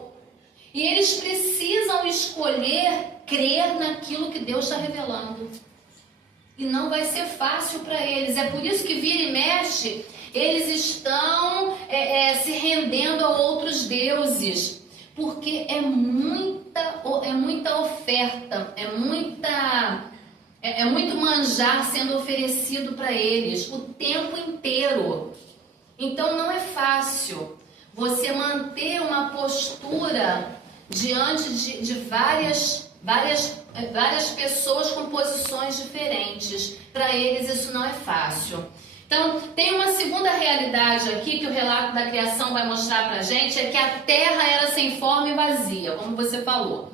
E eles precisam escolher crer naquilo que Deus está revelando. E não vai ser fácil para eles. É por isso que vira e mexe, eles estão se rendendo a outros deuses. Porque é muita oferta, é muito manjar sendo oferecido para eles o tempo inteiro. Então não é fácil você manter uma postura diante de várias pessoas com posições diferentes. Para eles isso não é fácil. Então, tem uma segunda realidade aqui que o relato da criação vai mostrar pra gente, é que a terra era sem forma e vazia, como você falou.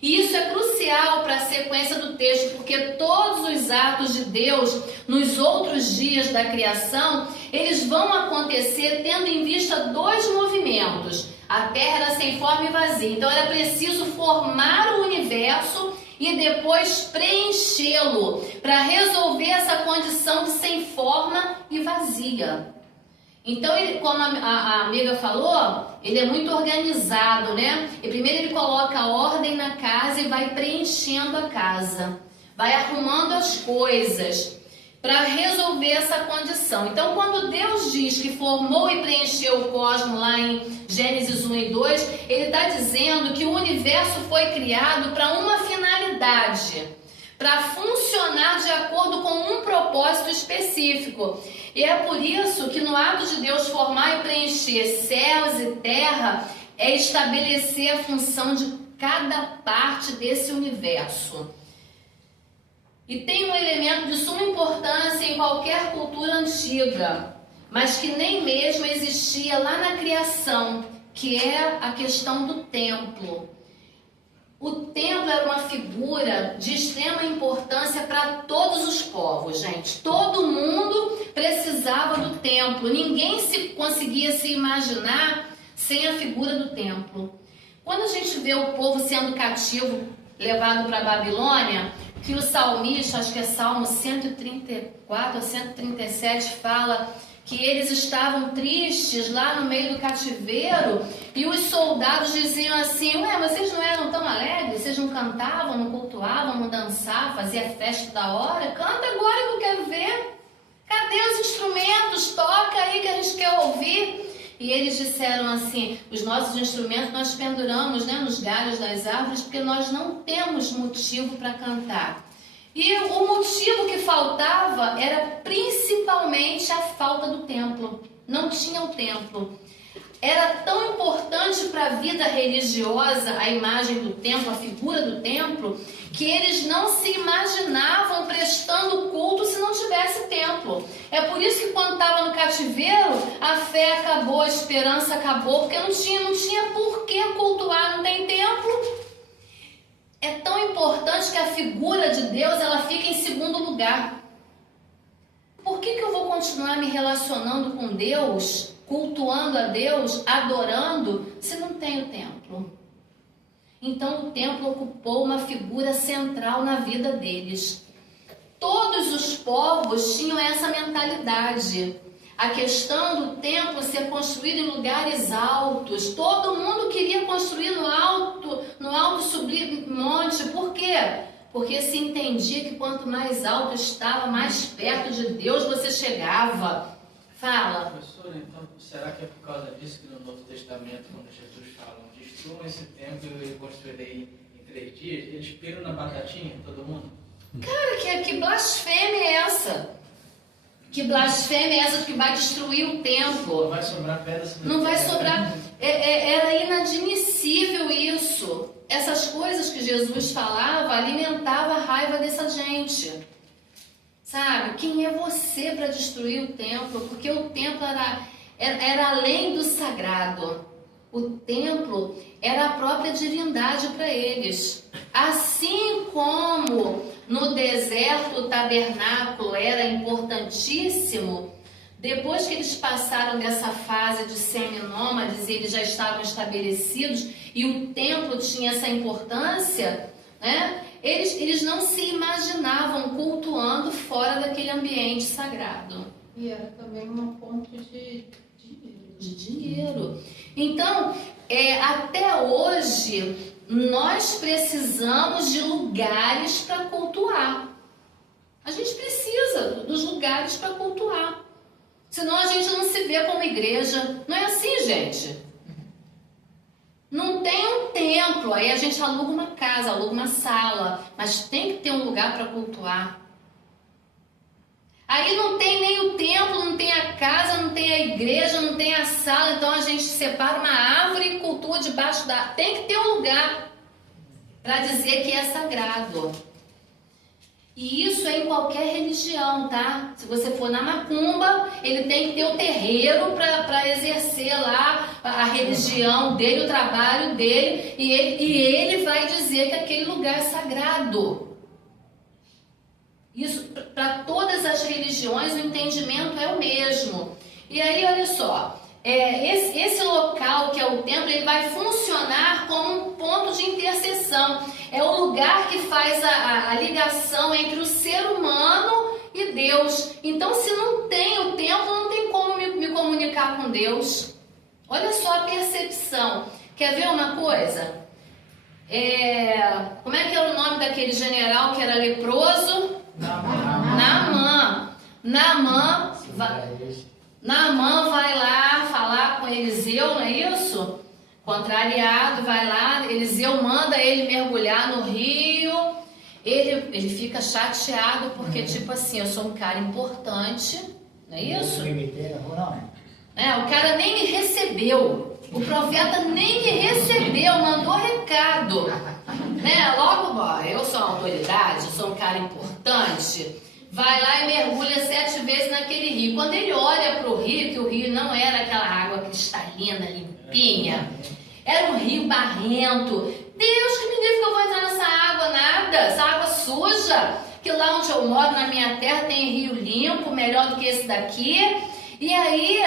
E isso é crucial para a sequência do texto, porque todos os atos de Deus nos outros dias da criação, eles vão acontecer tendo em vista dois movimentos. A terra era sem forma e vazia, então era preciso formar o universo e depois preenchê-lo para resolver essa condição de sem forma e vazia. Então, ele, como a amiga falou, ele é muito organizado, né? E primeiro ele coloca a ordem na casa e vai preenchendo a casa, vai arrumando as coisas para resolver essa condição. Então, quando Deus diz que formou e preencheu o cosmos lá em Gênesis 1 e 2, ele está dizendo que o universo foi criado para uma finalidade, para funcionar de acordo com um propósito específico. E é por isso que no ato de Deus formar e preencher céus e terra, é estabelecer a função de cada parte desse universo. E tem um elemento de suma importância em qualquer cultura antiga. mas que nem mesmo existia lá na criação, que é a questão do templo. O templo era uma figura de extrema importância para todos os povos, gente. Todo mundo precisava do templo. Ninguém conseguia se imaginar sem a figura do templo. Quando a gente vê o povo sendo cativo, levado para a Babilônia, que o salmista, acho que é Salmo 134 ou 137, fala que eles estavam tristes lá no meio do cativeiro e os soldados diziam assim: ué, mas vocês não eram tão alegres? Vocês não cantavam, não cultuavam, não dançavam, fazia festa da hora? Canta agora que eu quero ver. Cadê os instrumentos? Toca aí que a gente quer ouvir. E eles disseram assim: os nossos instrumentos nós penduramos, né, nos galhos das árvores porque nós não temos motivo para cantar. E o motivo que faltava era principalmente a falta do templo. Não tinha o templo. Era tão importante para a vida religiosa a imagem do templo, a figura do templo, que eles não se imaginavam prestando culto se não tivesse templo. É por isso que quando estava no cativeiro, a fé acabou, a esperança acabou, porque não tinha por que cultuar, não tem templo. É tão importante que a figura de Deus ela fica em segundo lugar. Por que eu vou continuar me relacionando com Deus, cultuando a Deus, adorando, se não tem o templo? Então o templo ocupou uma figura central na vida deles. Todos os povos tinham essa mentalidade. A questão do templo ser construído em lugares altos. Todo mundo queria construir no alto sublime monte. Por quê? Porque se entendia que quanto mais alto estava, mais perto de Deus você chegava. Fala. Professora, então, será que é por causa disso que no Novo Testamento, quando Jesus fala, destruam esse templo e eu construirei em 3 dias, eles piram na batatinha, todo mundo? Cara, que blasfêmia é essa? Que blasfêmia é essa que vai destruir o templo? Não vai sobrar pedra. Não vai sobrar. Era inadmissível isso. Essas coisas que Jesus falava alimentava a raiva dessa gente. Sabe? Quem é você para destruir o templo? Porque o templo era além do sagrado. O templo era a própria divindade para eles. Assim como no deserto o tabernáculo era importantíssimo, depois que eles passaram dessa fase de seminômades e eles já estavam estabelecidos e o templo tinha essa importância, né? Eles não se imaginavam cultuando fora daquele ambiente sagrado. E era também uma fonte de dinheiro. Então, até hoje, nós precisamos de lugares para cultuar. A gente precisa dos lugares para cultuar. Senão a gente não se vê como igreja. Não é assim, gente? Não tem um templo, aí a gente aluga uma casa, aluga uma sala, mas tem que ter um lugar para cultuar. Aí não tem nem o templo, não tem a casa, não tem a igreja, não tem a sala, então a gente separa uma árvore e cultua debaixo da... Tem que ter um lugar para dizer que é sagrado. E isso é em qualquer religião, tá? Se você for na macumba, ele tem que ter o terreiro para exercer lá a religião dele, o trabalho dele, e ele vai dizer que aquele lugar é sagrado. Isso, para todas as religiões, o entendimento é o mesmo. E aí, olha só, esse local que é o templo, ele vai funcionar como um ponto de interseção. É o lugar que faz a ligação entre o ser humano e Deus. Então, se não tem o templo, não tem como me comunicar com Deus. Olha só a percepção. Quer ver uma coisa? Como é que era o nome daquele general que era leproso? Naamã. Naamã vai lá falar com Eliseu, não é isso? Contrariado, vai lá, Eliseu manda ele mergulhar no rio. Ele fica chateado porque, tipo assim, eu sou um cara importante, não é isso? O cara nem me recebeu. O profeta nem me recebeu, mandou recado. Logo, eu sou uma autoridade, eu sou um cara importante. vai lá e mergulha 7 vezes naquele rio. Quando ele olha para o rio, que o rio não era aquela água cristalina, limpinha, era um rio barrento. Deus que me livre que eu vou entrar nessa água, nada, essa água suja, que lá onde eu moro, na minha terra, tem rio limpo, melhor do que esse daqui. E aí,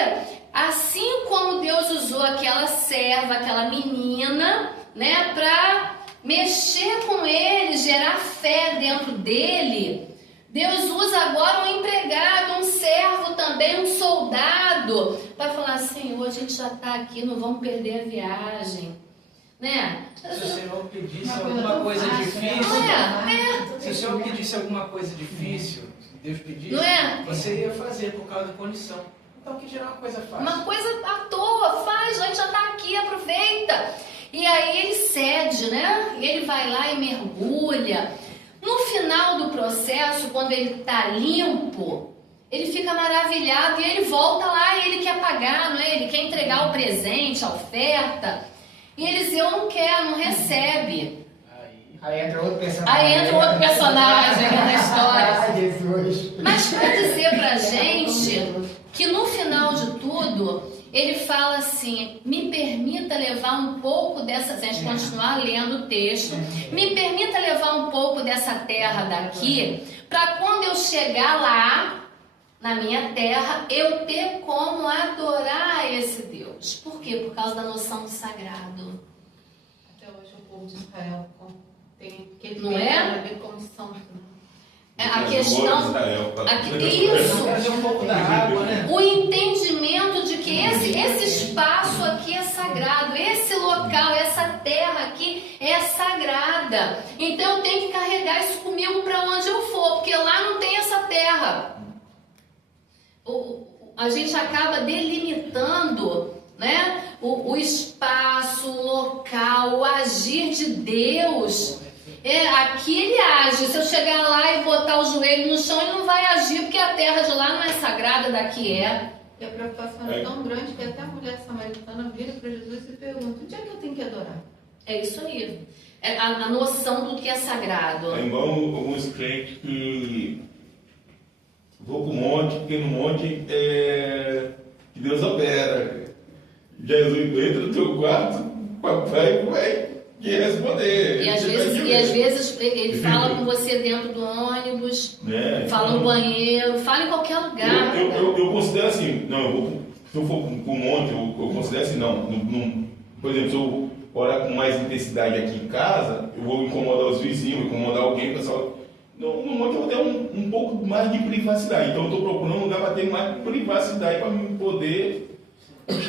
assim como Deus usou aquela serva, aquela menina, né, para mexer com ele, gerar fé dentro dele, Deus usa agora um empregado, um servo também, um soldado, para falar: Senhor, a gente já está aqui, não vamos perder a viagem, né? Se o Senhor pedisse alguma coisa difícil, se o Senhor pedisse alguma coisa difícil, se Deus pedisse, não é? Você ia fazer por causa da condição. Então que gerar uma coisa fácil. Uma coisa à toa, faz, a gente já está aqui, aproveita. E aí ele cede, né? E ele vai lá e mergulha. No final do processo, quando ele está limpo, ele fica maravilhado e ele volta lá e ele quer pagar, não é? Ele quer entregar o presente, a oferta. E Eliseu não quer, não recebe. Aí entra outro personagem. Aí entra outro personagem na história. Ai, Jesus. Mas para dizer pra gente que no final de tudo, ele fala assim: me permita levar um pouco dessa, se a gente continuar lendo o texto, me permita levar um pouco dessa terra daqui, para quando eu chegar lá, na minha terra, eu ter como adorar esse Deus. Por quê? Por causa da noção do sagrado. Até hoje o povo de Israel tem aquele Não é? a ver como santo. A questão, isso, Trazer um pouco da água, né? o entendimento de que esse espaço aqui é sagrado, esse local, essa terra aqui é sagrada. Então eu tenho que carregar isso comigo para onde eu for, porque lá não tem essa terra. A gente acaba delimitando, né, o espaço, o local, o agir de Deus. Aqui ele age. Se eu chegar lá e botar o joelho no chão, ele não vai agir, porque a terra de lá não é sagrada, daqui é. E a preocupação é tão grande que até a mulher samaritana vira para Jesus e pergunta: onde é que eu tenho que adorar? É isso aí. É a noção do que é sagrado. É igual alguns crentes que vou pro monte, porque no monte que Deus opera. Jesus entra no teu quarto, papai vai te responder. E às vezes ele fala com você dentro do ônibus, fala no banheiro, fala em qualquer lugar. Eu considero assim, não, se eu for pro monte, eu considero assim, não, por exemplo, se eu orar com mais intensidade aqui em casa, eu vou incomodar os vizinhos, incomodar alguém, o pessoal. No monte eu vou ter um pouco mais de privacidade. Então eu estou procurando um lugar para ter mais privacidade para mim poder,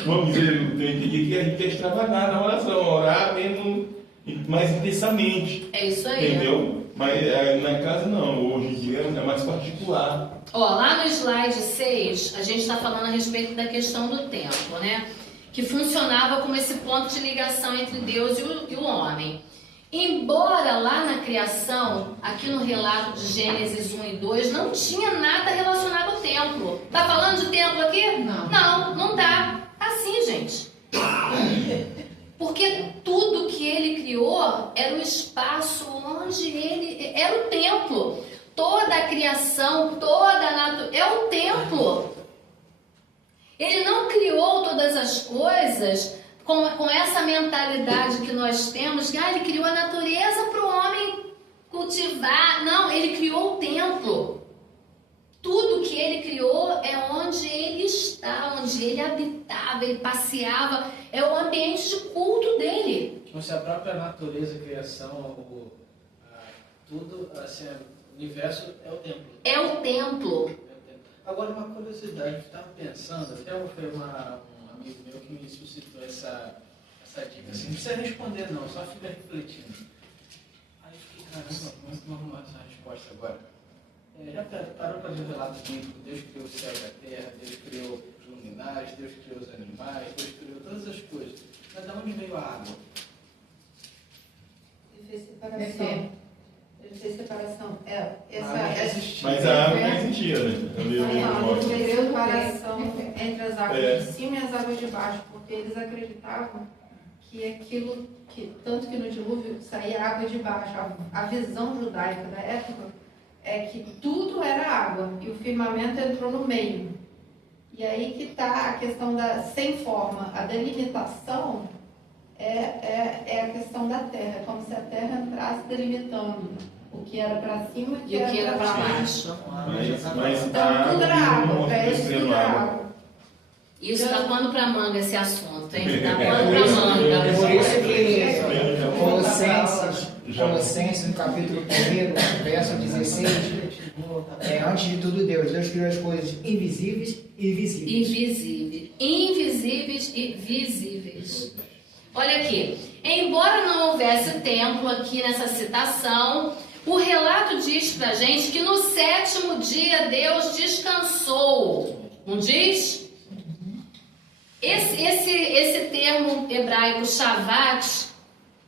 vamos dizer, eu entendi que a gente quer extravagar na oração, orar mesmo mais intensamente. É isso aí. Entendeu? Mas na casa não, hoje em dia é mais particular. Ó, lá no slide 6, a gente está falando a respeito da questão do templo, né? Que funcionava como esse ponto de ligação entre Deus e o homem. Embora lá na criação, aqui no relato de Gênesis 1 e 2, não tinha nada relacionado ao templo. Tá falando de templo aqui? Não tá. Assim, gente. Porque tudo que ele criou era o espaço onde ele... Era o templo. Toda a criação, toda a natureza... É o templo. Ele não criou todas as coisas com essa mentalidade que nós temos, que ele criou a natureza para o homem cultivar. Não, ele criou o templo. Tudo que ele criou é onde ele está, onde ele habitava, ele passeava, é o ambiente de culto dele. Como se a própria natureza, a criação, tudo, assim, o universo é o templo. É o templo. Agora, uma curiosidade, eu estava pensando, até foi um amigo meu que me suscitou essa dica. Assim, não precisa responder não, só fica refletindo. Aí eu fiquei, caramba, como é que eu vou arrumar essa resposta agora? Já parou para ver o relato bíblico? Deus criou o céu e a terra, Deus criou os luminares, Deus criou os animais, Deus criou todas as coisas. Mas de onde veio a água? Ele fez separação. Ele fez separação. Mas a água não existia, né? Ele fez separação entre as águas de cima e as águas de baixo, porque eles acreditavam que aquilo, tanto que no dilúvio saía água de baixo. A visão judaica da época é que tudo era água e o firmamento entrou no meio. E aí que está a questão da sem forma. A delimitação é a questão da terra. É como se a terra entrasse delimitando o que era para cima E o que era para baixo. Mas Então tudo era água, para eles tudo era água. Isso dá pano para manga esse assunto, hein? Dá pano para manga. Por isso que Colossenses, no capítulo 1, verso 16, antes de tudo Deus criou as coisas invisíveis e visíveis. Invisíveis e visíveis. Olha aqui, embora não houvesse templo aqui nessa citação, o relato diz pra gente que no 7º dia Deus descansou. Não diz? Esse termo hebraico Shavat,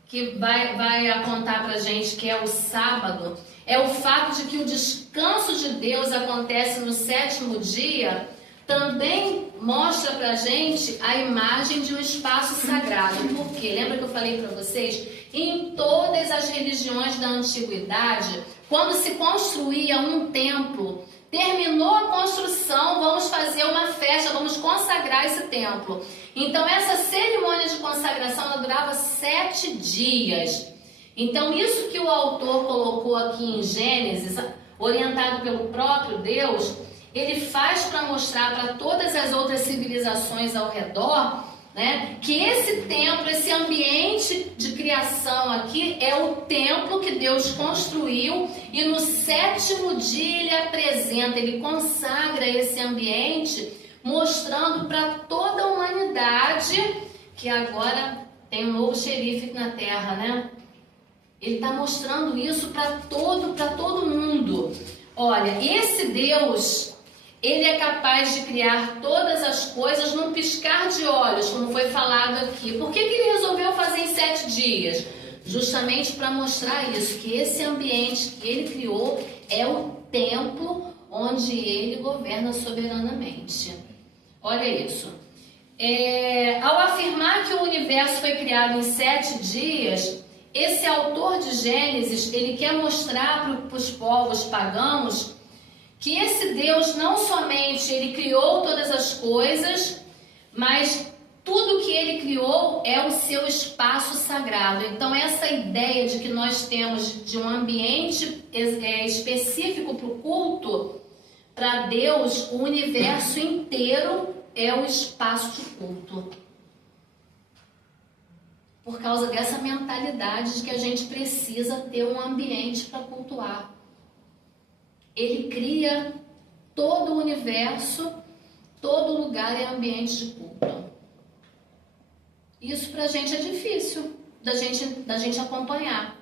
que vai apontar pra gente que é o sábado, é o fato de que o descanso de Deus acontece no 7º dia, também mostra pra gente a imagem de um espaço sagrado. Por quê? Lembra que eu falei pra vocês? Em todas as religiões da antiguidade, quando se construía um templo, terminou a construção, vamos fazer uma festa, vamos consagrar esse templo. Então essa cerimônia de consagração ela durava 7 dias. Então isso que o autor colocou aqui em Gênesis, orientado pelo próprio Deus, ele faz para mostrar para todas as outras civilizações ao redor, né, que esse templo, esse ambiente de criação aqui é o templo que Deus construiu e no 7º dia ele apresenta, ele consagra esse ambiente, mostrando para toda a humanidade que agora tem um novo xerife na terra, né? Ele está mostrando isso para todo mundo. Olha, esse Deus, ele é capaz de criar todas as coisas num piscar de olhos, como foi falado aqui. Por que ele resolveu fazer em 7 dias? Justamente para mostrar isso, que esse ambiente que ele criou é o templo onde ele governa soberanamente. Olha isso. Ao afirmar que o universo foi criado em 7 dias, esse autor de Gênesis, ele quer mostrar para os povos pagãos que esse Deus não somente ele criou todas as coisas, mas tudo que ele criou é o seu espaço sagrado. Então essa ideia de que nós temos de um ambiente específico para o culto, para Deus, o universo inteiro é o espaço de culto. Por causa dessa mentalidade de que a gente precisa ter um ambiente para cultuar. Ele cria todo o universo, todo lugar é ambiente de culto. Isso pra gente é difícil da gente acompanhar.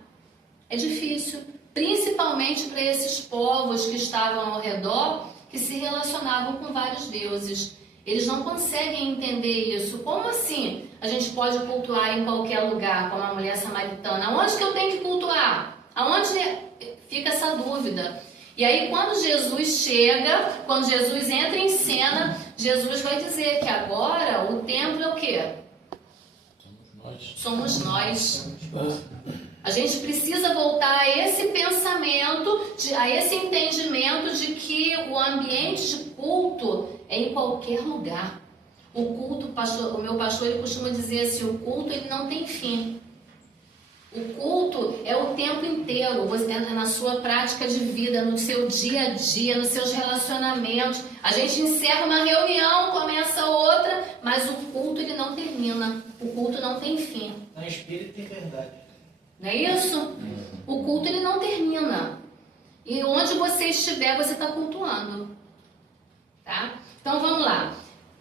É difícil, principalmente para esses povos que estavam ao redor, que se relacionavam com vários deuses. Eles não conseguem entender isso. Como assim a gente pode cultuar em qualquer lugar, como a mulher samaritana? Aonde que eu tenho que cultuar? Aonde fica essa dúvida? E aí quando Jesus chega, quando Jesus entra em cena, Jesus vai dizer que agora o templo é o quê? Somos nós. A gente precisa voltar a esse pensamento, a esse entendimento de que o ambiente de culto é em qualquer lugar. O culto, o meu pastor ele costuma dizer assim, o culto ele não tem fim. O culto é o tempo inteiro, você entra na sua prática de vida, no seu dia a dia, nos seus relacionamentos. A gente encerra uma reunião, começa outra, mas o culto ele não termina. O culto não tem fim. Na espírito e verdade. Não é isso? O culto ele não termina. E onde você estiver, você está cultuando. Tá? Então vamos lá.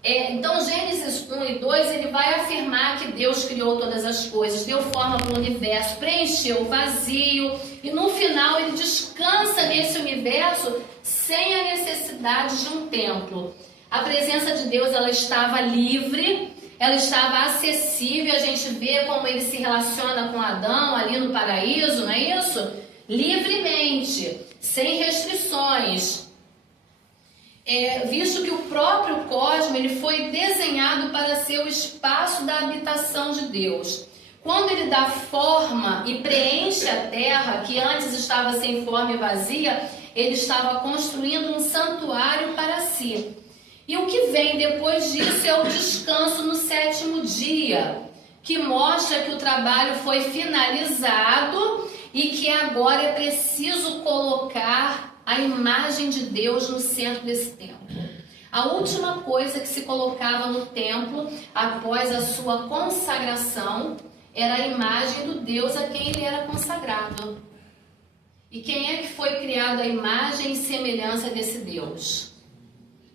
Então Gênesis 1 e 2 ele vai afirmar que Deus criou todas as coisas, deu forma para o universo, preencheu o vazio e no final ele descansa nesse universo sem a necessidade de um templo. A presença de Deus ela estava livre, ela estava acessível, a gente vê como ele se relaciona com Adão ali no paraíso, não é isso? Livremente, sem restrições. Visto que o próprio cosmos ele foi desenhado para ser o espaço da habitação de Deus. Quando ele dá forma e preenche a terra, que antes estava sem forma e vazia, ele estava construindo um santuário para si. E o que vem depois disso é o descanso no 7º dia, que mostra que o trabalho foi finalizado e que agora é preciso colocar a imagem de Deus no centro desse templo. A última coisa que se colocava no templo após a sua consagração era a imagem do Deus a quem ele era consagrado. E quem é que foi criado a imagem e semelhança desse Deus?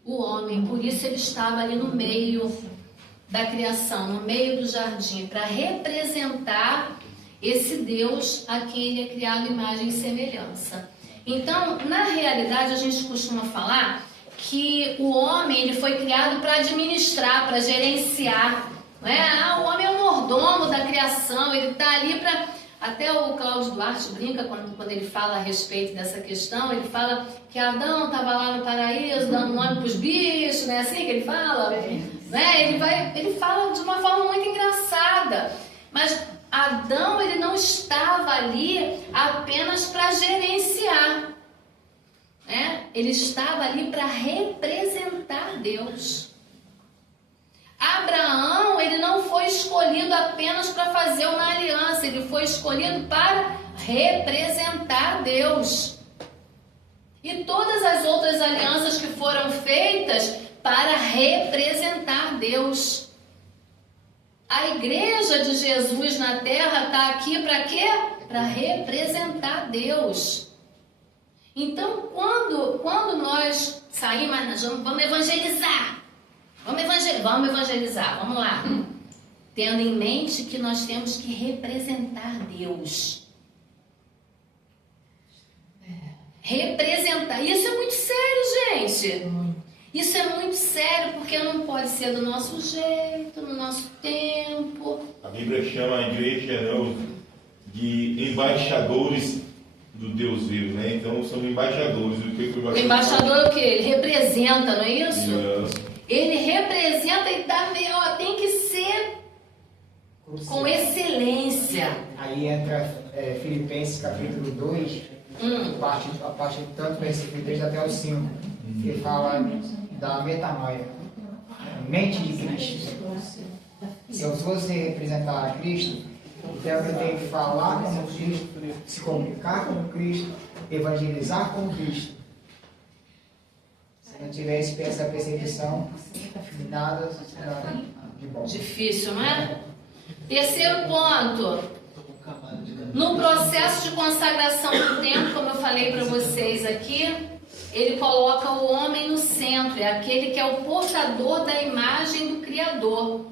O homem. Por isso ele estava ali no meio da criação, no meio do jardim, para representar esse Deus a quem ele é criado imagem e semelhança. Então, na realidade, a gente costuma falar que o homem ele foi criado para administrar, para gerenciar. Não é? O homem é o mordomo da criação, ele está ali para... Até o Cláudio Duarte brinca quando ele fala a respeito dessa questão, ele fala que Adão estava lá no paraíso dando nome para os bichos, não é assim que ele fala? Né? Ele fala de uma forma muito engraçada, mas Adão ele não estava ali apenas para gerenciar, né? Ele estava ali para representar Deus. Abraão, ele não foi escolhido apenas para fazer uma aliança, ele foi escolhido para representar Deus. E todas as outras alianças que foram feitas para representar Deus. A igreja de Jesus na terra está aqui para quê? Para representar Deus. Então, quando nós saímos, nós vamos evangelizar. Vamos evangelizar, vamos lá. Tendo em mente que nós temos que representar Deus. Representar. Isso é muito sério, gente. Isso é muito sério, porque não pode ser do nosso jeito, no nosso tempo. A Bíblia chama a igreja de embaixadores do Deus vivo, né? Então são embaixadores. O embaixador é o quê? Ele representa, não é isso? Ele representa e tem que ser com excelência. Aí entra Filipenses capítulo 2, a partir tanto do versículo 3 até o 5, que fala da metanoia, mente de Cristo. Se eu fosse representar a Cristo, então eu tenho que falar como Cristo, se comunicar com Cristo, evangelizar com Cristo. Se não tiver essa percepção, nada de bom. Difícil, não é? Terceiro ponto. No processo de consagração do templo, como eu falei para vocês aqui, ele coloca o homem no centro, é aquele que é o portador da imagem do Criador.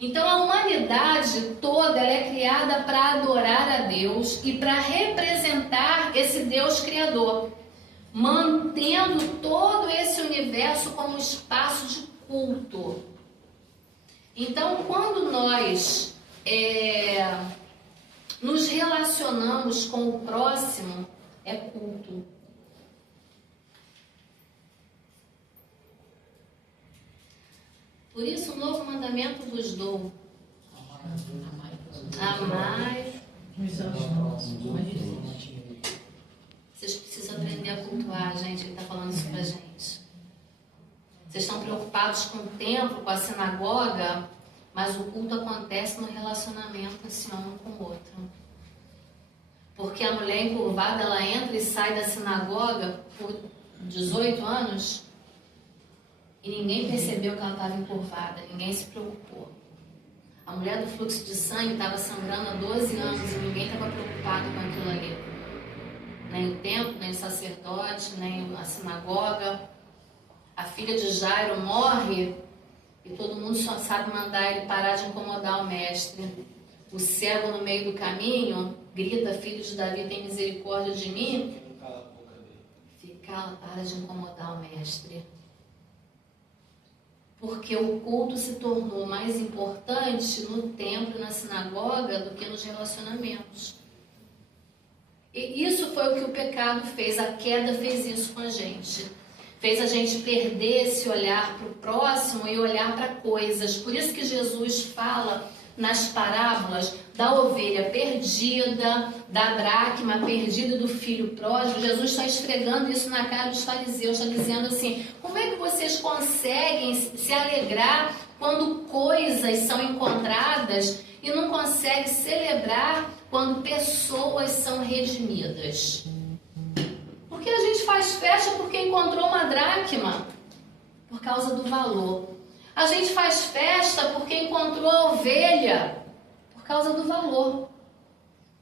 Então a humanidade toda ela é criada para adorar a Deus e para representar esse Deus Criador, mantendo todo esse universo como um espaço de culto. Então, quando nós nos relacionamos com o próximo, é culto. Por isso, um novo mandamento vos dou: amai. Vocês precisam aprender a cultuar, gente. Ele está falando isso pra gente. Vocês estão preocupados com o templo, com a sinagoga, mas o culto acontece no relacionamento assim, um com o outro. Porque a mulher encurvada, ela entra e sai da sinagoga por 18 anos e ninguém percebeu que ela estava encurvada, ninguém se preocupou. A mulher do fluxo de sangue estava sangrando há 12 anos e ninguém estava preocupado com aquilo ali. Nem o templo, nem o sacerdote, nem a sinagoga. A filha de Jairo morre e todo mundo só sabe mandar ele parar de incomodar o mestre. O cego no meio do caminho grita: filho de Davi, tem misericórdia de mim. Fica, para de incomodar o mestre. Porque o culto se tornou mais importante no templo e na sinagoga do que nos relacionamentos. E isso foi o que o pecado fez, a queda fez isso com a gente. Fez a gente perder esse olhar para o próximo e olhar para coisas. Por isso que Jesus fala nas parábolas da ovelha perdida, da dracma perdida, do filho pródigo. Jesus está esfregando isso na cara dos fariseus, está dizendo assim: como é que vocês conseguem se alegrar quando coisas são encontradas e não conseguem celebrar quando pessoas são redimidas? Porque a gente faz festa porque encontrou uma dracma, por causa do valor. A gente faz festa porque encontrou a ovelha, por causa do valor.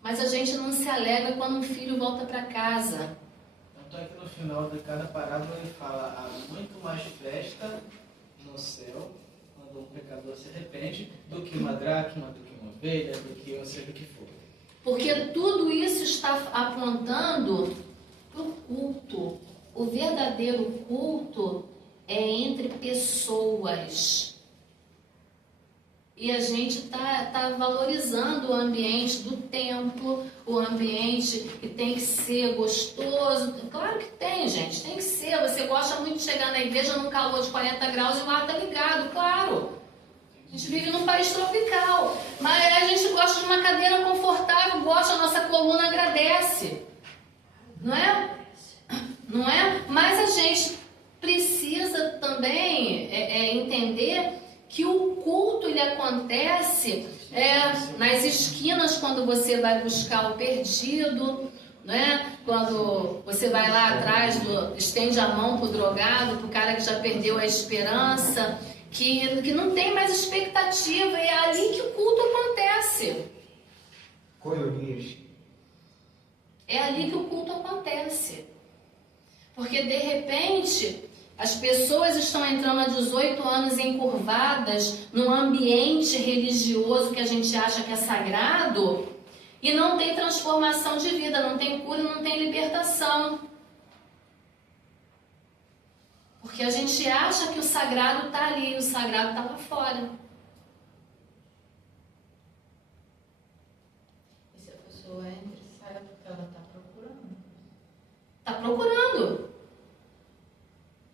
Mas a gente não se alegra quando um filho volta para casa. Tanto é que no final de cada parábola ele fala: há muito mais festa no céu quando um pecador se arrepende do que uma dracma, do que uma ovelha, do que seja o que for. Porque tudo isso está apontando para o culto. O verdadeiro culto é entre pessoas. E a gente tá valorizando o ambiente do templo, o ambiente que tem que ser gostoso. Claro que tem, gente, tem que ser. Você gosta muito de chegar na igreja num calor de 40 graus e o ar tá ligado, claro. A gente vive num país tropical, mas a gente gosta de uma cadeira confortável, gosta, a nossa coluna agradece. Não é? Não é? Mas a gente precisa também entender que o culto ele acontece nas esquinas, quando você vai buscar o perdido, né? Quando você vai lá atrás, estende a mão para o drogado, para o cara que já perdeu a esperança, que não tem mais expectativa, é ali que o culto acontece. Colorias. É ali que o culto acontece. Porque de repente as pessoas estão entrando há 18 anos encurvadas num ambiente religioso que a gente acha que é sagrado e não tem transformação de vida, não tem cura, não tem libertação. Porque a gente acha que o sagrado está ali e o sagrado está lá fora. E se a pessoa entra e sai porque ela está procurando? Está procurando.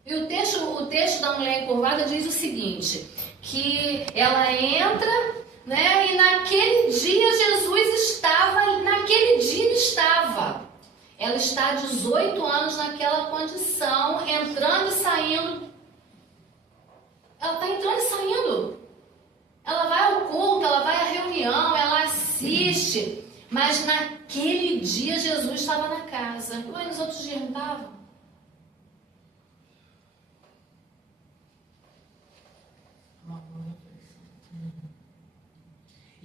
E o texto da mulher encurvada diz o seguinte, que ela entra, né, e naquele dia ele estava. Ela está há 18 anos naquela condição, entrando e saindo. Ela está entrando e saindo. Ela vai ao culto, ela vai à reunião, ela assiste. Mas naquele dia Jesus estava na casa. Ué, nos outros dias não estava?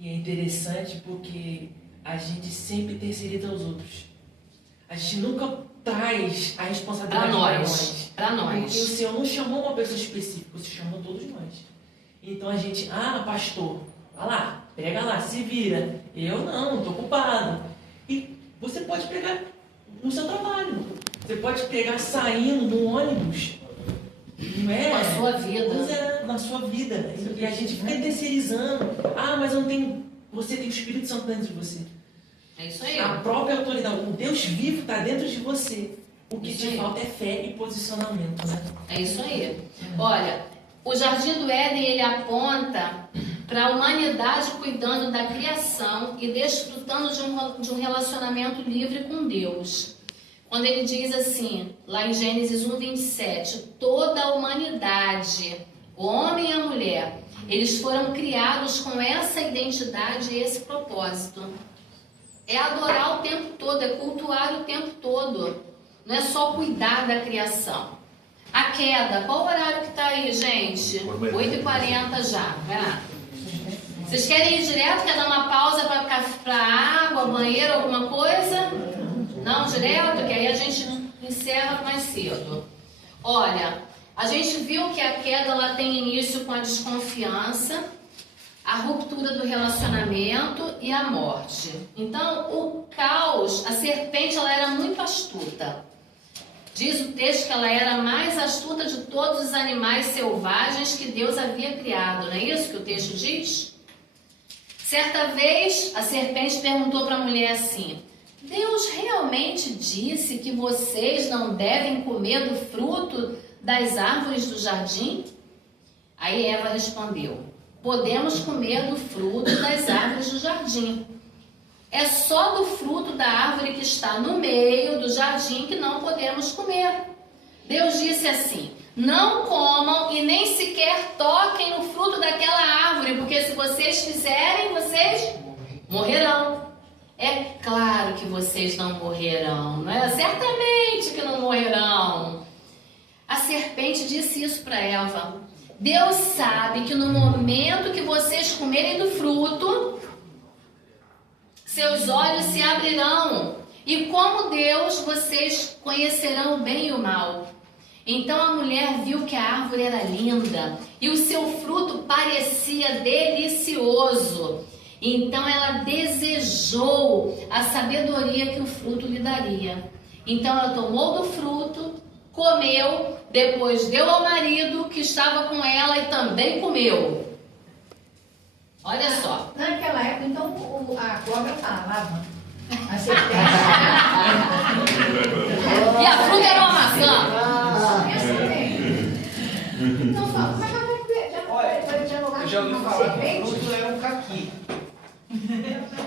E é interessante porque a gente sempre terceiriza aos outros. A gente nunca traz a responsabilidade para nós. Porque o Senhor não chamou uma pessoa específica, o Senhor chamou todos nós. Então a gente, pastor, vai lá, prega lá, se vira. Eu não, estou ocupado. E você pode pregar no seu trabalho. Você pode pregar saindo no ônibus. Não é? Na sua vida. Pois é, na sua vida. E a gente fica terceirizando. Mas eu não tenho. Você tem o Espírito Santo dentro de você. É isso aí. A própria autoridade, o Deus vivo está dentro de você. O que te falta é fé e posicionamento, né? É isso aí. Olha, o Jardim do Éden, ele aponta para a humanidade cuidando da criação e desfrutando de um relacionamento livre com Deus. Quando ele diz assim, lá em Gênesis 1:27, toda a humanidade, o homem e a mulher, eles foram criados com essa identidade e esse propósito. É adorar o tempo todo, é cultuar o tempo todo. Não é só cuidar da criação. A queda, qual o horário que está aí, gente? 8h40 já, vai lá. Vocês querem ir direto? Quer dar uma pausa para água, banheiro, alguma coisa? Não, direto? Que aí a gente encerra mais cedo. Olha, a gente viu que a queda ela tem início com a desconfiança, a ruptura do relacionamento e a morte. Então, o caos, a serpente, ela era muito astuta. Diz o texto que ela era a mais astuta de todos os animais selvagens que Deus havia criado. Não é isso que o texto diz? Certa vez, a serpente perguntou para a mulher assim: Deus realmente disse que vocês não devem comer do fruto das árvores do jardim? Aí Eva respondeu: podemos comer do fruto das árvores do jardim. É só do fruto da árvore que está no meio do jardim que não podemos comer. Deus disse assim: não comam e nem sequer toquem no fruto daquela árvore, porque se vocês fizerem, vocês morrerão. É claro que vocês não morrerão, não é? Certamente que não morrerão. A serpente disse isso para Eva. Deus sabe que no momento que vocês comerem do fruto, seus olhos se abrirão. E como Deus, vocês conhecerão o bem e o mal. Então a mulher viu que a árvore era linda e o seu fruto parecia delicioso. Então ela desejou a sabedoria que o fruto lhe daria. Então ela tomou do fruto, comeu, depois deu ao marido que estava com ela e também comeu. Olha só. Naquela época, então, a cobra falava. A serpente. E a fruta era uma maçã. Então, fala, mas Eu já ouvi falar que o fruto era um caqui.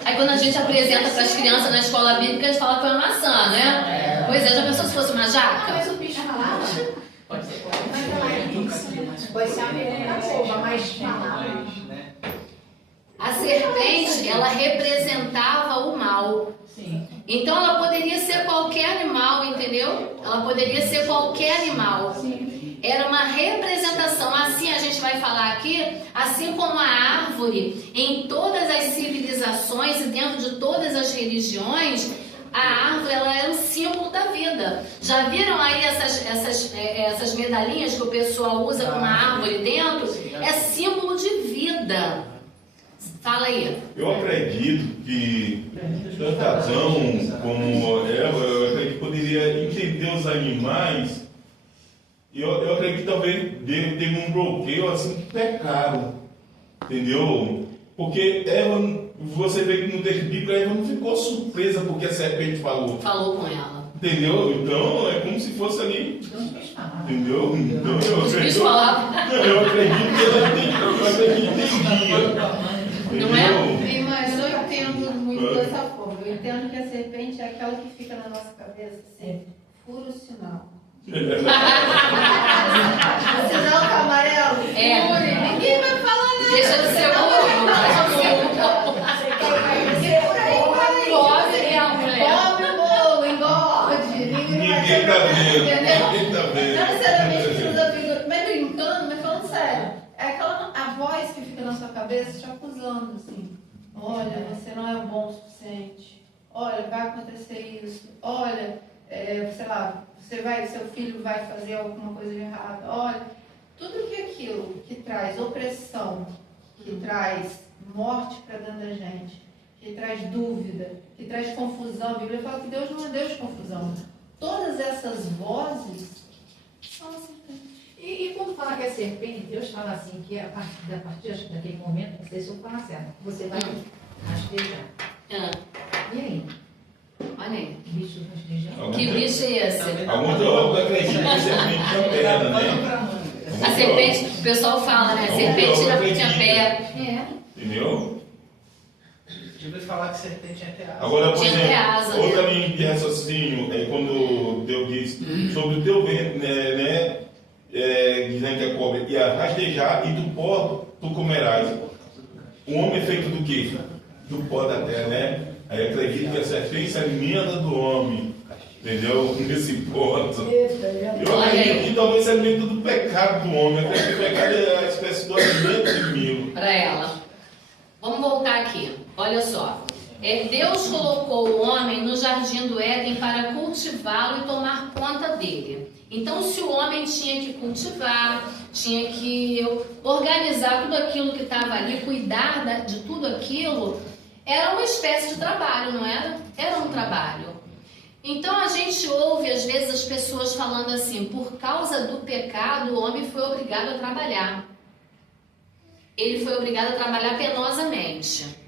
Aí quando a gente apresenta para as crianças na escola bíblica, eles falam que é uma maçã, né? Pois é, já pensou se fosse uma jaca? Mas o bicho falava. Pode ser. Naquela época. Pode ser a menina boba, mas falava. A serpente, ela representava o mal. Sim. Então ela poderia ser qualquer animal, entendeu? Ela poderia ser qualquer animal. Sim. Era uma representação. Assim a gente vai falar aqui, assim como a árvore, em todas as civilizações e dentro de todas as religiões, a árvore ela era um símbolo da vida. Já viram aí essas medalhinhas que o pessoal usa com uma árvore dentro? É símbolo de vida. Fala aí. Eu acredito que tanto Adão como Eva, eu acredito que poderia entender os animais. E eu acredito que talvez teve um bloqueio assim que pecaram. Entendeu? Porque Eva, você vê que no texto bíblico, Eva não ficou surpresa porque a serpente falou. Falou com ela. Entendeu? Então é como se fosse ali. Entendeu? Então Os bichos falavam. eu acredito que ela entendia. Não é? Mas eu entendo muito dessa forma. Eu entendo que a serpente é aquela que fica na nossa cabeça assim, fura o sinal. O sinal tá amarelo? É. Fure. Ninguém vai falar nada. Deixa de ser Pobre o bolo, engorde. Ninguém tá vendo. Ninguém tá vendo. Não necessariamente precisa da figura. Mas brincando, mas falando sério. É aquela a voz que fica na sua cabeça te acusando, assim. Olha, você não é bom o suficiente. Olha, vai acontecer isso. Olha, sei lá, seu filho vai fazer alguma coisa de errado. Olha, tudo que aquilo que traz opressão, que traz morte para dentro da gente, que traz dúvida, que traz confusão. A Bíblia fala que Deus não é Deus de confusão. Todas essas vozes são assim. E quando fala que é serpente, Deus fala assim, que a partir daquele momento, não sei se eu falo certo, você vai rastejar. E aí? Olha aí. Que bicho rastejando? Que bicho é esse? Alguns eu acredito que a serpente tinha perna, né? A serpente, o pessoal fala, né? A serpente já tinha perna. Entendeu? Eu ouvi falar que serpente é até asa. Agora, por Tinha exemplo, asa, outra né? linha de raciocínio é quando Deus diz sobre o teu ventre, né? Dizendo que a cobra ia rastejar e do pó tu comerás. O homem é feito do quê? Do pó da terra, né? Aí acredito que a serpente se alimenta do homem. Entendeu? Nesse ponto. Eu acredito que talvez se alimenta do pecado do homem. Eu acredito que o pecado é a espécie do alimento de mil. Para ela. Vamos voltar aqui. Olha só. Deus colocou o homem no jardim do Éden para cultivá-lo e tomar conta dele. Então, se o homem tinha que cultivar, tinha que organizar tudo aquilo que estava ali, cuidar de tudo aquilo, era uma espécie de trabalho, não era? Era um trabalho. Então, a gente ouve, às vezes, as pessoas falando assim, por causa do pecado, o homem foi obrigado a trabalhar. Ele foi obrigado a trabalhar penosamente.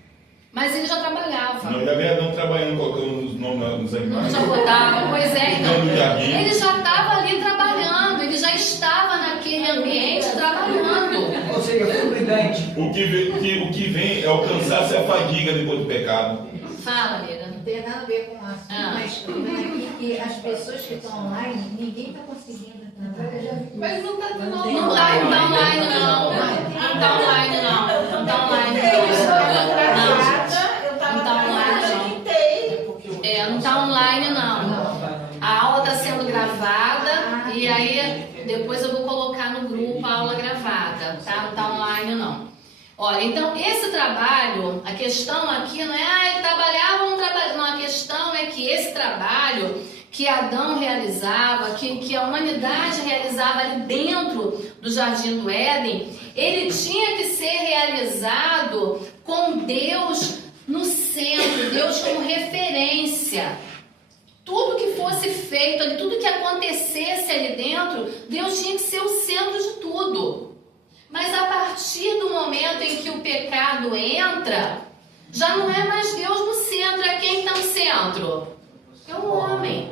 Mas ele já trabalhava. Não, já veio Adão trabalhando, colocando os nomes nos animais. Já botava, pois é, então. Ele já estava ali trabalhando, ele já estava naquele ambiente trabalhando. Ou seja, foi prudente. o que vem é o cansaço e a fadiga depois do pecado. Fala, amiga. Não tem nada a ver com o assunto, mas estou vendo aqui que as pessoas que estão online, ninguém está conseguindo entrar. Mas não está Não tá online, não. Não tá online, não. Não tá online, não. Eu tava Não tá online, atrasada, não. quitei. Não tá online, não. A aula está sendo gravada e aí depois eu vou colocar no grupo a aula gravada, tá? Não tá online, não. Olha, então esse trabalho, a questão aqui não é trabalhar, vamos trabalhar. Não, a questão é que esse trabalho que Adão realizava, que a humanidade realizava ali dentro do Jardim do Éden, ele tinha que ser realizado com Deus no centro, Deus como referência. Tudo que fosse feito ali, tudo que acontecesse ali dentro, Deus tinha que ser o centro de tudo. Mas a partir do momento em que o pecado entra, já não é mais Deus no centro, é quem está no centro? É o homem.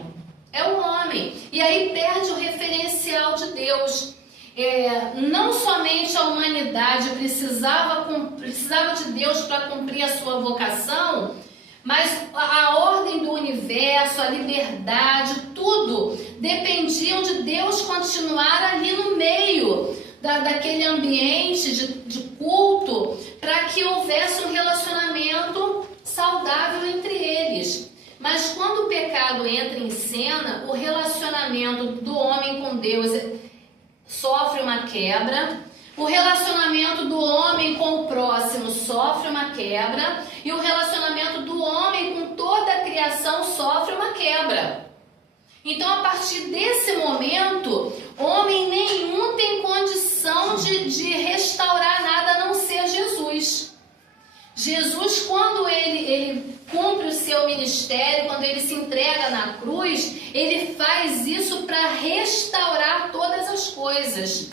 É o homem. E aí perde o referencial de Deus. Não somente a humanidade precisava de Deus para cumprir a sua vocação, mas a ordem do universo, a liberdade, tudo dependiam de Deus continuar ali no meio daquele ambiente de culto, para que houvesse um relacionamento saudável entre eles. Mas quando o pecado entra em cena, o relacionamento do homem com Deus sofre uma quebra, o relacionamento do homem com o próximo sofre uma quebra, e o relacionamento do homem com toda a criação sofre uma quebra. Então, a partir desse momento, homem nenhum tem condição de restaurar nada a não ser Jesus. Jesus, quando ele cumpre o seu ministério, quando ele se entrega na cruz, ele faz isso para restaurar todas as coisas.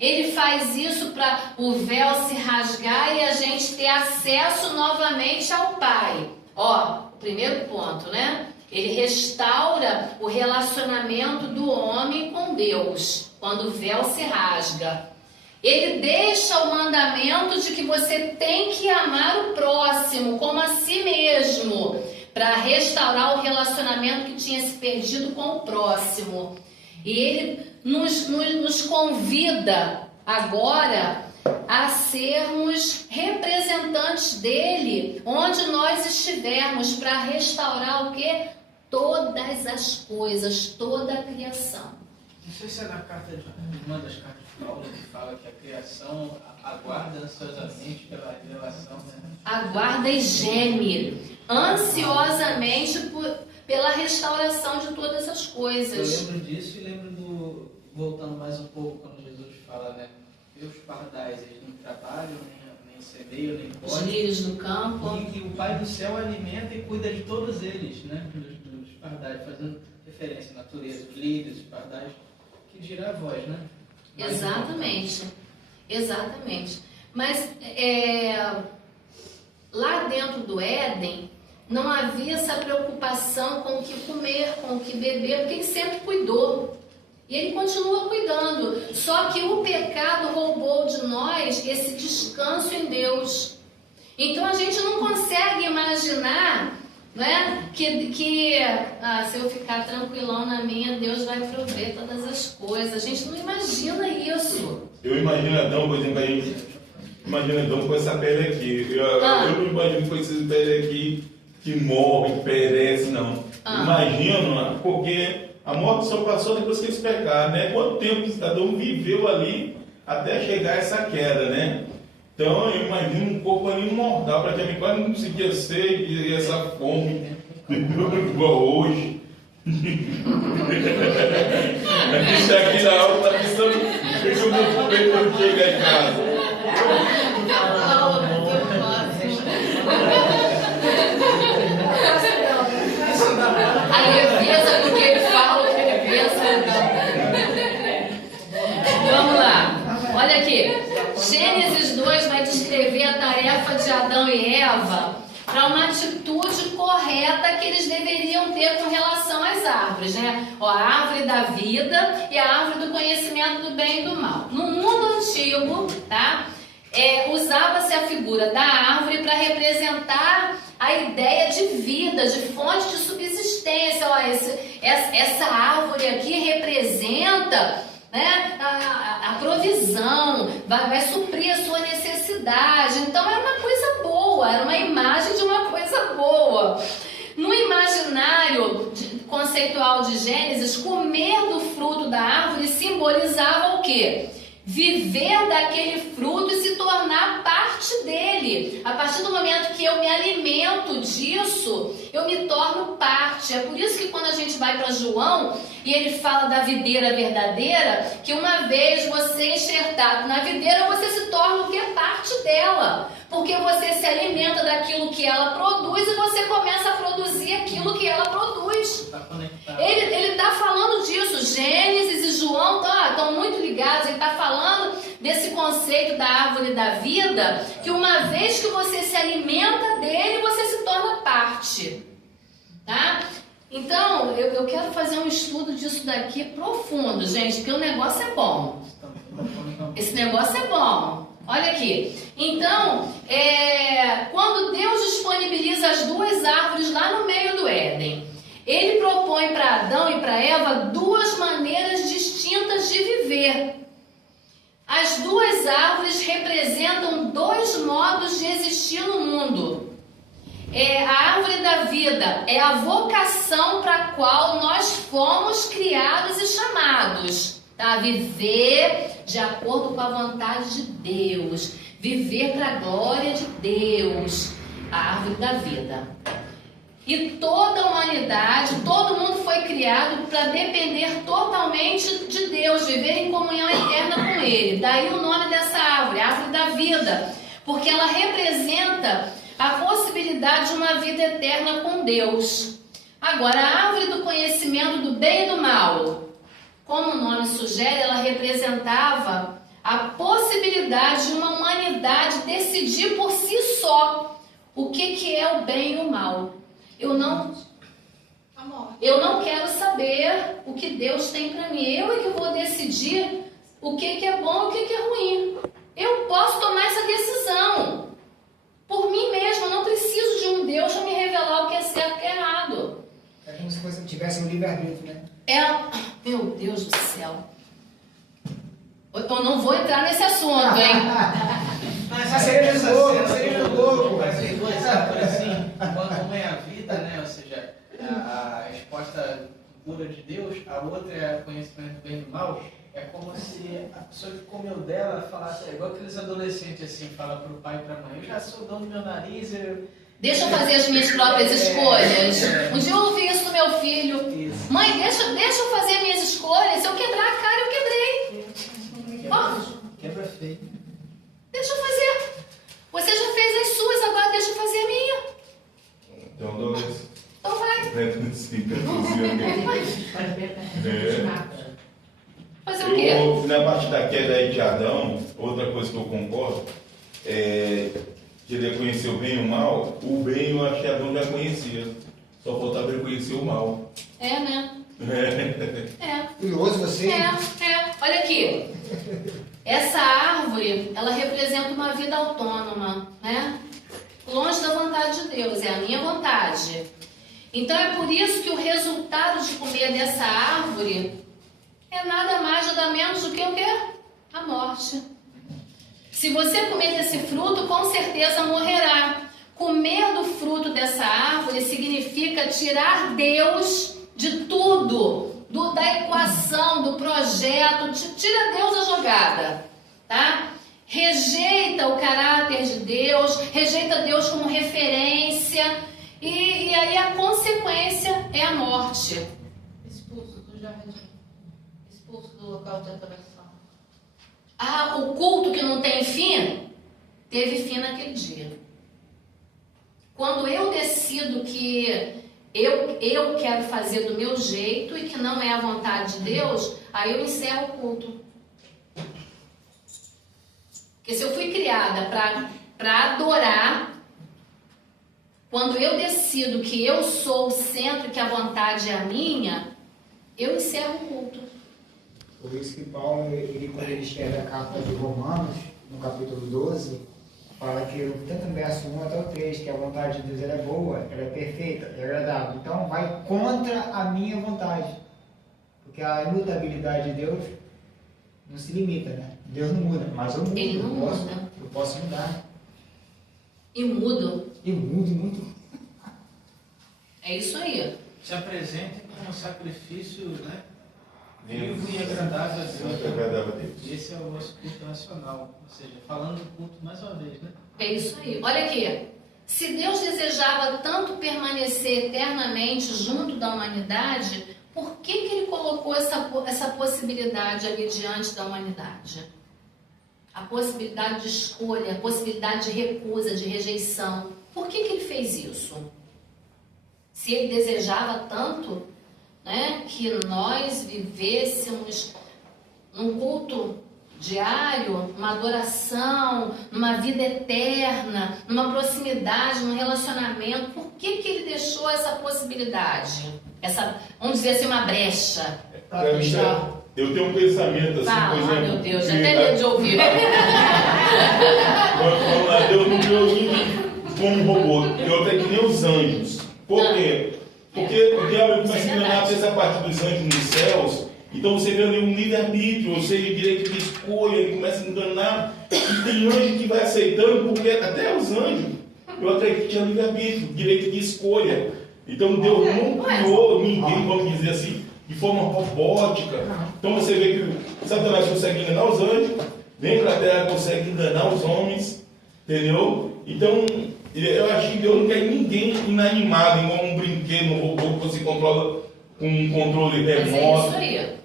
Ele faz isso para o véu se rasgar e a gente ter acesso novamente ao Pai. Ó, o primeiro ponto, né? Ele restaura o relacionamento do homem com Deus, quando o véu se rasga. Ele deixa o mandamento de que você tem que amar o próximo como a si mesmo, para restaurar o relacionamento que tinha se perdido com o próximo. E ele nos convida agora a sermos representantes dele, onde nós estivermos, para restaurar o quê? Todas as coisas, toda a criação. Não sei se é na carta de uma das cartas de Paulo que fala que a criação aguarda ansiosamente pela revelação, né? Aguarda e geme ansiosamente pela restauração de todas as coisas. Eu lembro disso e lembro voltando mais um pouco, quando Jesus fala, né? Os pardais, eles não trabalham, nem semeiam, nem Os podem. lírios do campo. E que o Pai do Céu alimenta e cuida de todos eles, né? Dos pardais, fazendo referência à natureza, os lírios, os pardais, que dirá a voz, né? Exatamente. Exatamente. Mas lá dentro do Éden, não havia essa preocupação com o que comer, com o que beber, porque ele sempre cuidou. E ele continua cuidando. Só que o pecado roubou de nós esse descanso em Deus. Então a gente não consegue imaginar, né, que se eu ficar tranquilão na minha, Deus vai prover todas as coisas. A gente não imagina isso. Eu imagino Adão, por exemplo, imagina Adão com essa pele aqui. Eu não imagino com essa pele aqui que morre, perece, não. Imagino, porque a morte só passou depois que eles pecaram, né? Quanto tempo Adão viveu ali até chegar a essa queda, né? Então eu imagino um corpo ali mortal, praticamente quase não conseguia ser, e essa fome, igual hoje. A gente está aqui na aula, está pensando o que eu vou comer quando chegar em casa. A leveza do que ele fala, o que ele pensa. Vamos lá. Olha aqui. Gênesis 2 vai descrever a tarefa de Adão e Eva para uma atitude correta que eles deveriam ter com relação às árvores, né? Ó, a árvore da vida e a árvore do conhecimento do bem e do mal. No mundo antigo, tá? usava-se a figura da árvore para representar a ideia de vida, de fonte de subsistência. Ó, essa árvore aqui representa, né, a provisão, vai suprir a sua necessidade. Então era uma coisa boa, era uma imagem de uma coisa boa. No imaginário conceitual de Gênesis, comer do fruto da árvore simbolizava o quê? Viver daquele fruto e se tornar parte dele. A partir do momento que eu me alimento disso, eu me torno parte. É por isso que quando a gente vai para João e ele fala da videira verdadeira, que uma vez você enxertado na videira, você se torna o que? Parte dela. Porque você se alimenta daquilo que ela produz e você começa a produzir aquilo que ela produz. Ele está falando disso. Gênesis e João estão muito ligados. Ele está falando desse conceito da árvore da vida, que uma vez que você se alimenta dele, você se torna parte. Tá? Então, eu quero fazer um estudo disso daqui profundo, gente, porque o negócio é bom. Esse negócio é bom. Olha aqui. Então, quando Deus disponibiliza as duas árvores lá no meio do Éden, ele propõe para Adão e para Eva duas maneiras distintas de viver. As duas árvores representam dois modos de existir no mundo. A árvore da vida é a vocação para a qual nós fomos criados e chamados. Tá? Viver de acordo com a vontade de Deus. Viver para a glória de Deus. A árvore da vida. E toda a humanidade, todo mundo foi criado para depender totalmente de Deus. Viver em comunhão eterna com Ele. Daí o nome dessa árvore, a árvore da vida. Porque ela representa a possibilidade de uma vida eterna com Deus. Agora, a árvore do conhecimento do bem e do mal, como o nome sugere, ela representava a possibilidade de uma humanidade decidir por si só o que é o bem e o mal. Eu não quero saber o que Deus tem para mim. Eu é que vou decidir o que é bom e o que é ruim. Eu posso tomar essa decisão por mim mesmo. Eu não preciso de um Deus para me revelar o que é certo e o que é errado. É como se você tivesse um livre-arbítrio, né? Meu Deus do céu. Eu não vou entrar nesse assunto, hein? Mas seria do louco. Mas tem duas árvores assim, quando uma é a vida, né? Ou seja, a resposta pura de Deus, a outra é o conhecimento do bem e do mal. É como se a pessoa que comeu dela falasse, igual aqueles adolescentes assim, fala pro pai e pra mãe, eu já sou dono do meu nariz, Deixa eu fazer as minhas próprias escolhas. Um dia eu ouvi isso do meu filho. Isso. Mãe, deixa eu fazer minhas escolhas. Se eu quebrar a cara, eu quebrei. Quebra feio. Deixa eu fazer. Você já fez as suas, agora deixa eu fazer a minha. Então, dois. Então vai. Fazer o quê? Na parte da queda aí de Adão, outra coisa que eu concordo que ele conheceu o bem e o mal. O bem eu acho que Adão já conhecia. Só faltava ele conhecer o mal. Né? Curioso você? Olha aqui. Essa árvore, ela representa uma vida autônoma, né? Longe da vontade de Deus, é a minha vontade. Então é por isso que o resultado de comer dessa árvore é nada mais, nada menos do que o quê? A morte. Se você comer desse fruto, com certeza morrerá. Comer do fruto dessa árvore significa tirar Deus de tudo, da equação, do projeto, tira Deus da jogada, tá? Rejeita o caráter de Deus, rejeita Deus como referência, e aí a consequência é a morte. Expulso do jardim, expulso do local de adoração. O culto que não tem fim, teve fim naquele dia. Quando eu decido que eu quero fazer do meu jeito e que não é a vontade de Deus, aí eu encerro o culto. Porque se eu fui criada para adorar, quando eu decido que eu sou o centro e que a vontade é a minha, eu encerro o culto. Por isso que Paulo, quando ele escreve a carta de Romanos, no capítulo 12, fala que, tanto no verso 1 até o 3, que a vontade de Deus ela é boa, ela é perfeita, é agradável. Então vai contra a minha vontade. Porque a imutabilidade de Deus não se limita, né? Deus não muda, mas eu mudo. Ele não muda. Eu posso mudar. E mudo. Eu mudo muito. É isso aí. Se apresentem como um sacrifício, né? Vivo e agradável a Deus. Agradável a Deus. Esse é o nosso culto nacional. Ou seja, falando do culto mais uma vez, né? É isso aí. Olha aqui. Se Deus desejava tanto permanecer eternamente junto da humanidade, por que Ele colocou essa possibilidade ali diante da humanidade? A possibilidade de escolha, a possibilidade de recusa, de rejeição. Por que Ele fez isso? Se Ele desejava tanto, né, que nós vivêssemos num culto diário, uma adoração, numa vida eterna, numa proximidade, num relacionamento, por que Ele deixou essa possibilidade? Vamos dizer assim, uma brecha. Pra mim, eu tenho um pensamento assim, Fala, por exemplo. meu Deus, até medo de ouvir. Vamos lá, Deus não criou ninguém como um robô, criou até que nem os anjos. Por quê? Porque o diabo começa a enganar essa parte dos anjos nos céus, então você vê ali um livre-arbítrio, ou seja, direito de escolha, ele começa a enganar, e tem anjo que vai aceitando, porque até os anjos, eu acredito que tinha livre-arbítrio, direito de escolha. Então Deus não criou ninguém, vamos dizer assim, de forma robótica. Então você vê que Satanás consegue enganar os anjos, vem para a terra, consegue enganar os homens, entendeu? Então, eu acho que Deus não quer ninguém inanimado, igual um brinquedo, um robô que você controla com um controle remoto. Mas é isso aí.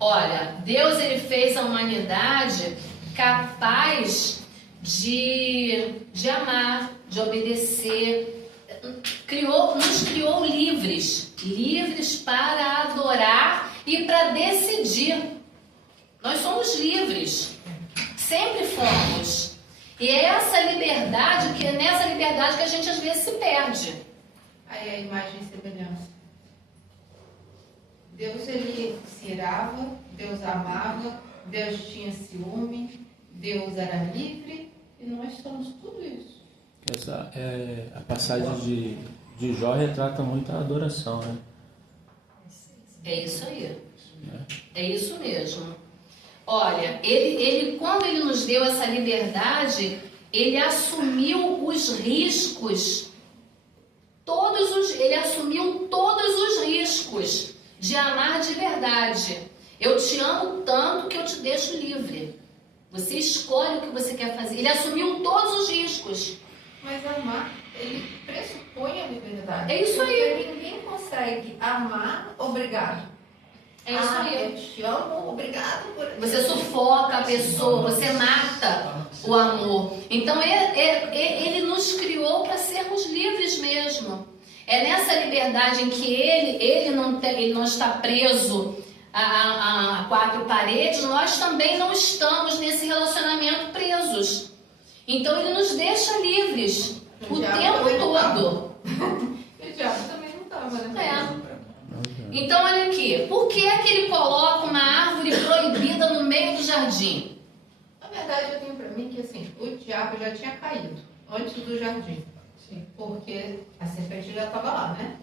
Olha, Deus ele fez a humanidade capaz de amar, de obedecer. Nos criou livres para adorar e para decidir. Nós somos livres, sempre fomos. E é essa liberdade, que é nessa liberdade que a gente às vezes se perde. Aí a imagem e semelhança. Deus ele se irava, Deus amava, Deus tinha ciúme, Deus era livre e nós somos tudo isso. Essa é a passagem de Jó retrata muito a adoração, né? É isso aí. É isso mesmo. Olha, ele quando ele nos deu essa liberdade, ele assumiu os riscos, ele assumiu todos os riscos de amar de verdade. Eu te amo tanto que eu te deixo livre. Você escolhe o que você quer fazer. Ele assumiu todos os riscos. Mas amar, ele pressupõe a liberdade. É isso aí. Porque ninguém consegue amar obrigado. É isso aí. Eu te amo, obrigado por... Você sufoca a pessoa, você mata o amor. Então ele nos criou para sermos livres mesmo. É nessa liberdade em que ele não está preso a quatro paredes, nós também não estamos nesse relacionamento presos. Então ele nos deixa livres o tempo todo. O diabo também não estava, né? Então olha aqui, por que é que ele coloca uma árvore proibida no meio do jardim? Na verdade eu tenho para mim que assim, o diabo já tinha caído antes do jardim. Sim. Porque a serpente já estava lá, né?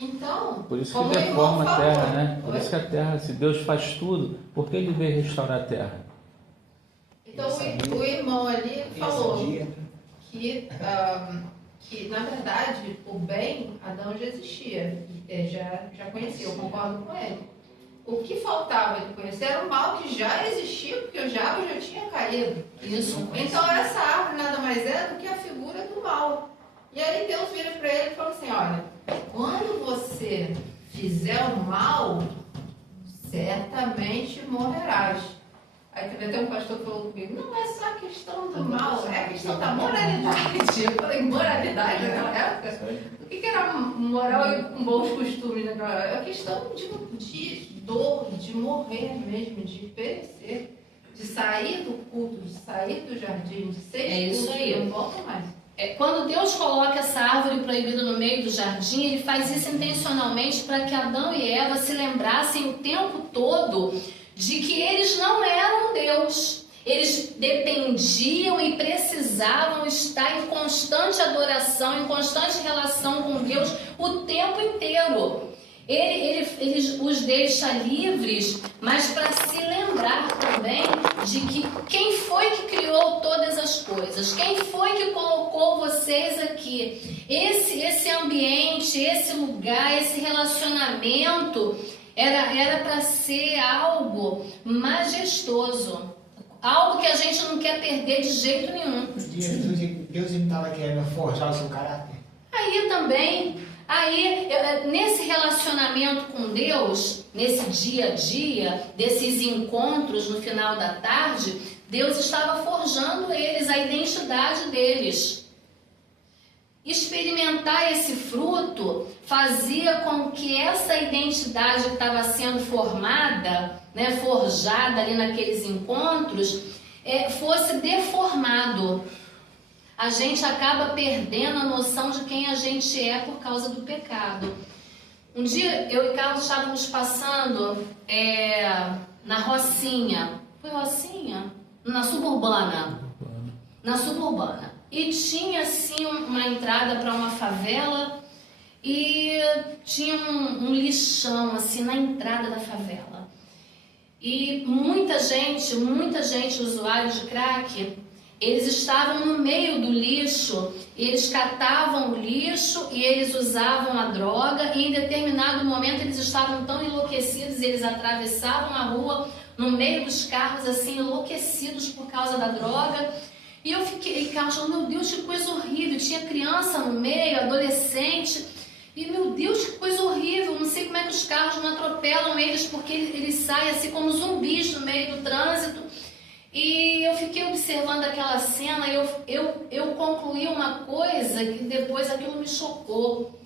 Então, por isso que deforma a terra, né? Por isso que a terra, se Deus faz tudo, por que ele veio restaurar a terra? Então o irmão ali falou que na verdade o bem, Adão já existia, já conhecia, eu concordo com ele. O que faltava ele conhecer era o mal que já existia, porque o diabo já tinha caído. Isso. Então essa árvore nada mais é do que a figura do mal. E aí Deus vira para ele e fala assim, olha, quando você fizer o mal, certamente morrerás. Aí teve até um pastor que falou comigo, não é só a questão do mal, é a questão da moralidade. Eu falei, moralidade naquela época? O que era moral e com bons costumes naquela época? É a questão de dor, de morrer mesmo, de perecer, de sair do culto, de sair do jardim, de ser expulso, isso aí. Não volta mais. Quando Deus coloca essa árvore proibida no meio do jardim, ele faz isso intencionalmente para que Adão e Eva se lembrassem o tempo todo de que eles não eram Deus. eles dependiam e precisavam estar em constante adoração, em constante relação com Deus o tempo inteiro. Ele os deixa livres, mas para se lembrar também de que quem foi que criou todas as coisas, quem foi que colocou vocês aqui. Esse ambiente, esse lugar, esse relacionamento era para ser algo majestoso, algo que a gente não quer perder de jeito nenhum. Deus não estava querendo forjar o seu caráter? Aí também, nesse relacionamento com Deus, nesse dia a dia, desses encontros no final da tarde, Deus estava forjando eles, a identidade deles. Experimentar esse fruto fazia com que essa identidade que estava sendo formada, né, forjada ali naqueles encontros, fosse deformado. A gente acaba perdendo a noção de quem a gente é por causa do pecado. Um dia eu e Carlos estávamos passando na Rocinha. Foi Rocinha? Na Suburbana. Na Suburbana. E tinha assim uma entrada para uma favela e tinha um lixão assim na entrada da favela. E muita gente, usuários de crack, eles estavam no meio do lixo, eles catavam o lixo e eles usavam a droga, e em determinado momento eles estavam tão enlouquecidos, eles atravessavam a rua no meio dos carros assim, enlouquecidos por causa da droga. E eu fiquei, Carlos, meu Deus, que coisa horrível, tinha criança no meio, adolescente, e meu Deus, que coisa horrível, não sei como é que os carros não atropelam eles, porque eles saem assim como zumbis no meio do trânsito. E eu fiquei observando aquela cena e eu concluí uma coisa que depois aquilo me chocou,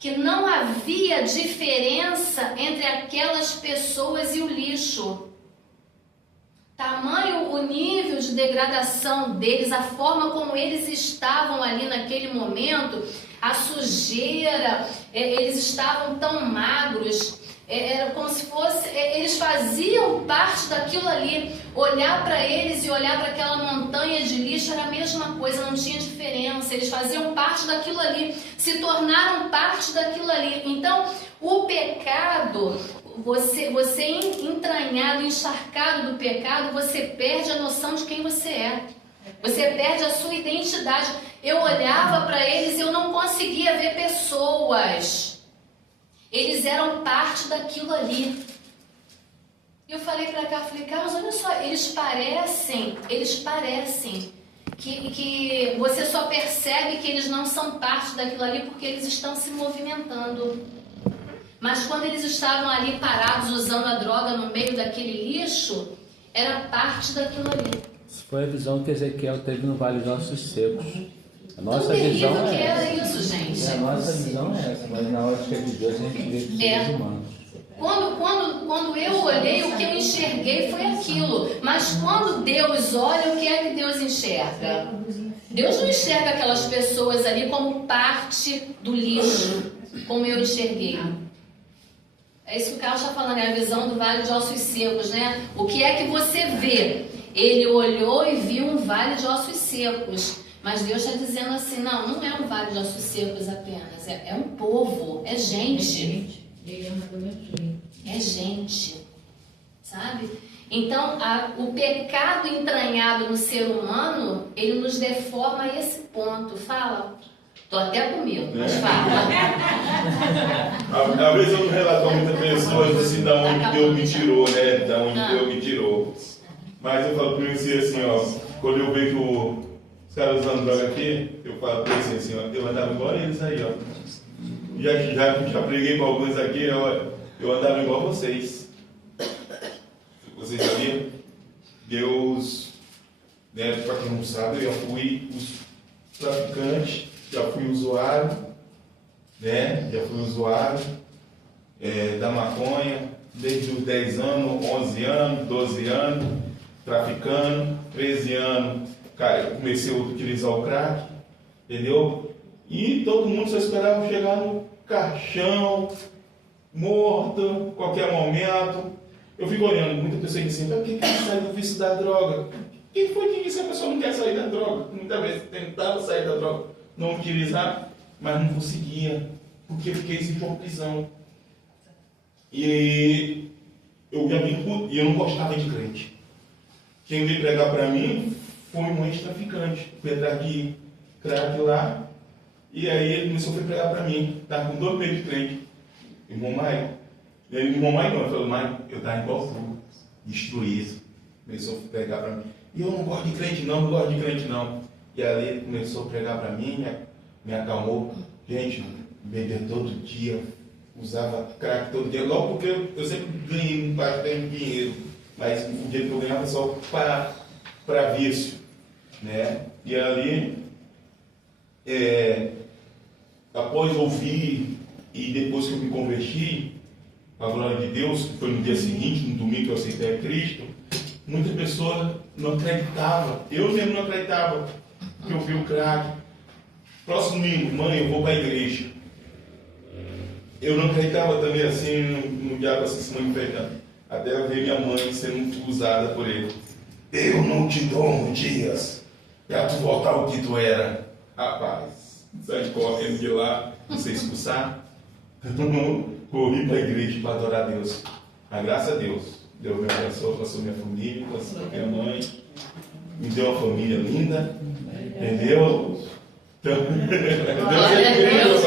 que não havia diferença entre aquelas pessoas e o lixo. Tamanho o nível de degradação deles, a forma como eles estavam ali naquele momento, a sujeira, eles estavam tão magros, era como se fosse, eles faziam parte daquilo ali. Olhar para eles e olhar para aquela montanha de lixo era a mesma coisa, não tinha diferença, eles faziam parte daquilo ali, se tornaram parte daquilo ali. Então, o pecado, você entranhado, encharcado do pecado, você perde a noção de quem você é. Você perde a sua identidade. Eu olhava para eles e eu não conseguia ver pessoas. Eles eram parte daquilo ali. Eu falei para cá, Carlos, olha só, eles parecem que você só percebe que eles não são parte daquilo ali porque eles estão se movimentando. Mas quando eles estavam ali parados usando a droga no meio daquele lixo, era parte daquilo ali. Isso foi a visão que Ezequiel teve no Vale dos Ossos Secos. A nossa tão terrível visão que é era essa. isso, gente. A nossa visão é essa, mas na hora de de Deus a gente vê que seres humanos. Quando eu olhei, o que eu enxerguei foi aquilo. Mas quando Deus olha, o que é que Deus enxerga? Deus não enxerga aquelas pessoas ali como parte do lixo, como eu enxerguei. É isso que o Carlos está falando, é a visão do Vale de Ossos Secos, né? O que é que você vê? Ele olhou e viu um vale de ossos secos. Mas Deus está dizendo assim, não é um vale de ossos secos apenas, é um povo, é gente. É gente, sabe? Então, o pecado entranhado no ser humano, ele nos deforma a esse ponto. Fala. Tô até com medo, mas fala. Às vezes eu relato a muitas pessoas assim, da onde Deus me tirou, né? Da onde Deus me tirou. Mas eu falo para você assim, ó, quando eu vejo os caras usando droga aqui, eu falo para eles assim, ó, eu andava igual eles aí, ó. Já preguei para alguns aqui, eu andava igual vocês. Vocês sabiam? Deus, né, para quem não sabe, eu já fui traficante, já fui usuário, né? Já fui usuário da maconha, desde os 10 anos, 11 anos, 12 anos, traficando, 13 anos, cara, eu comecei a utilizar o crack, entendeu? E todo mundo só esperava chegar no caixão, morto, qualquer momento. Eu fico olhando, muita pessoa diz assim, por que ele sai do vício da droga? Quem foi que disse que a pessoa não quer sair da droga? Muitas vezes tentava sair da droga, não utilizar, mas não conseguia, porque eu fiquei sem uma prisão. E eu não gostava de crente. Quem veio pregar para mim foi um ex-traficante, foi atrás de crack lá, e aí ele começou a pregar para mim, estava com 2 meses de crente, irmão Maio. Irmão Maio não, ele falou, Maio, eu estava igual tu, destruído. Começou a pregar para mim. E eu não gosto de crente não, não gosto de crente não. E aí ele começou a pregar para mim, me acalmou. Gente, bebia todo dia, usava crack todo dia, logo porque eu sempre ganhei bastante dinheiro, mas o dinheiro que eu ganhava só para vício, né? E ali, após ouvir e depois que eu me converti, a glória de Deus, que foi no dia seguinte, no domingo que eu aceitei a Cristo, muitas pessoas não acreditavam, eu mesmo não acreditava que eu vi o crack. Próximo domingo, mãe, eu vou para a igreja. Eu não acreditava também assim no diabo assim se manifestando. Até eu ver minha mãe sendo usada por ele. Eu não te dou dias para tu voltar ao que tu era. Rapaz, sai correndo de lá, não sei expulsar. Corri para a igreja para adorar a Deus. Mas graças a Deus, Deus me abençoou, passou minha família, passou minha mãe, me deu uma família linda, entendeu? Então, Deus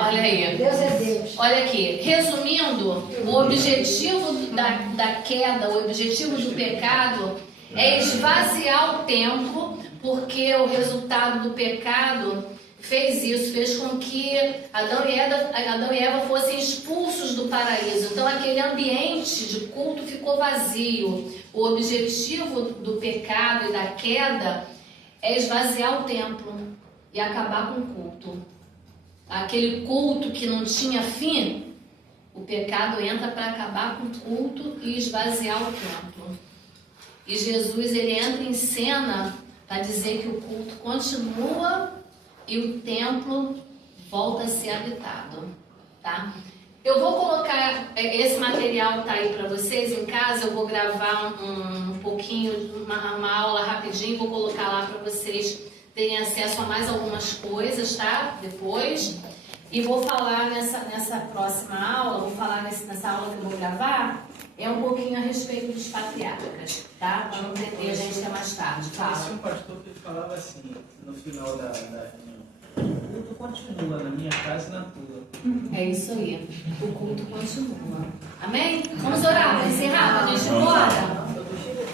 Olha aí. Deus é Deus. Olha aqui, resumindo, o objetivo da queda, o objetivo do pecado é esvaziar o templo, porque o resultado do pecado fez isso, fez com que Adão e Eva fossem expulsos do paraíso. Então aquele ambiente de culto ficou vazio. O objetivo do pecado e da queda é esvaziar o templo e acabar com o culto. Aquele culto que não tinha fim, o pecado entra para acabar com o culto e esvaziar o templo. E Jesus, ele entra em cena para dizer que o culto continua e o templo volta a ser habitado, tá? Eu vou colocar, esse material tá aí para vocês em casa, eu vou gravar um pouquinho, uma aula rapidinho, vou colocar lá para vocês terem acesso a mais algumas coisas, tá? Depois. E vou falar nessa próxima aula, vou falar nessa aula que eu vou gravar, um pouquinho a respeito dos patriarcas, tá? Para não perder a gente até mais tarde. Fala. Tinha um pastor que falava assim, no final da reunião, o culto continua na minha casa e na tua. É isso aí, o culto continua. Amém? Vamos orar para encerrar, para a gente ir embora?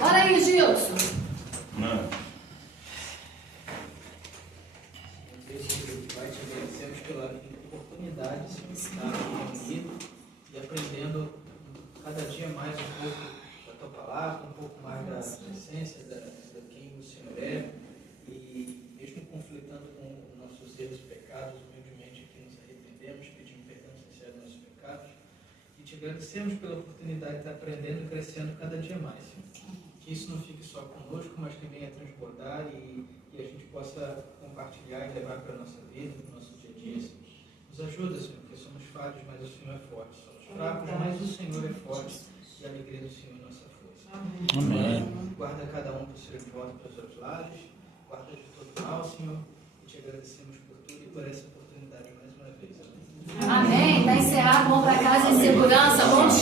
Olha aí, Gilson. Não. Vai te agradecemos pela oportunidade de estar reunido e aprendendo cada dia mais um pouco da tua palavra, um pouco mais da essência, da quem o Senhor é, e mesmo conflitando com nossos erros e pecados, humildemente aqui nos arrependemos, pedimos perdão sincero dos nossos pecados, e te agradecemos pela oportunidade de estar aprendendo e crescendo cada dia mais, Senhor. Que isso não fique só conosco, mas que venha transbordar e a gente possa compartilhar e levar para a nossa vida, para o nosso dia a dia. Nos ajuda, Senhor, porque somos falhos, mas o Senhor é forte. Somos fracos, mas o Senhor é forte e a alegria do Senhor é nossa força. Amém. Guarda cada um para o seu encontro, para os seus lares, guarda de todo mal, Senhor, e te agradecemos por tudo e por essa oportunidade mais uma vez. Amém. Está encerrado, vamos para casa em segurança. Vamos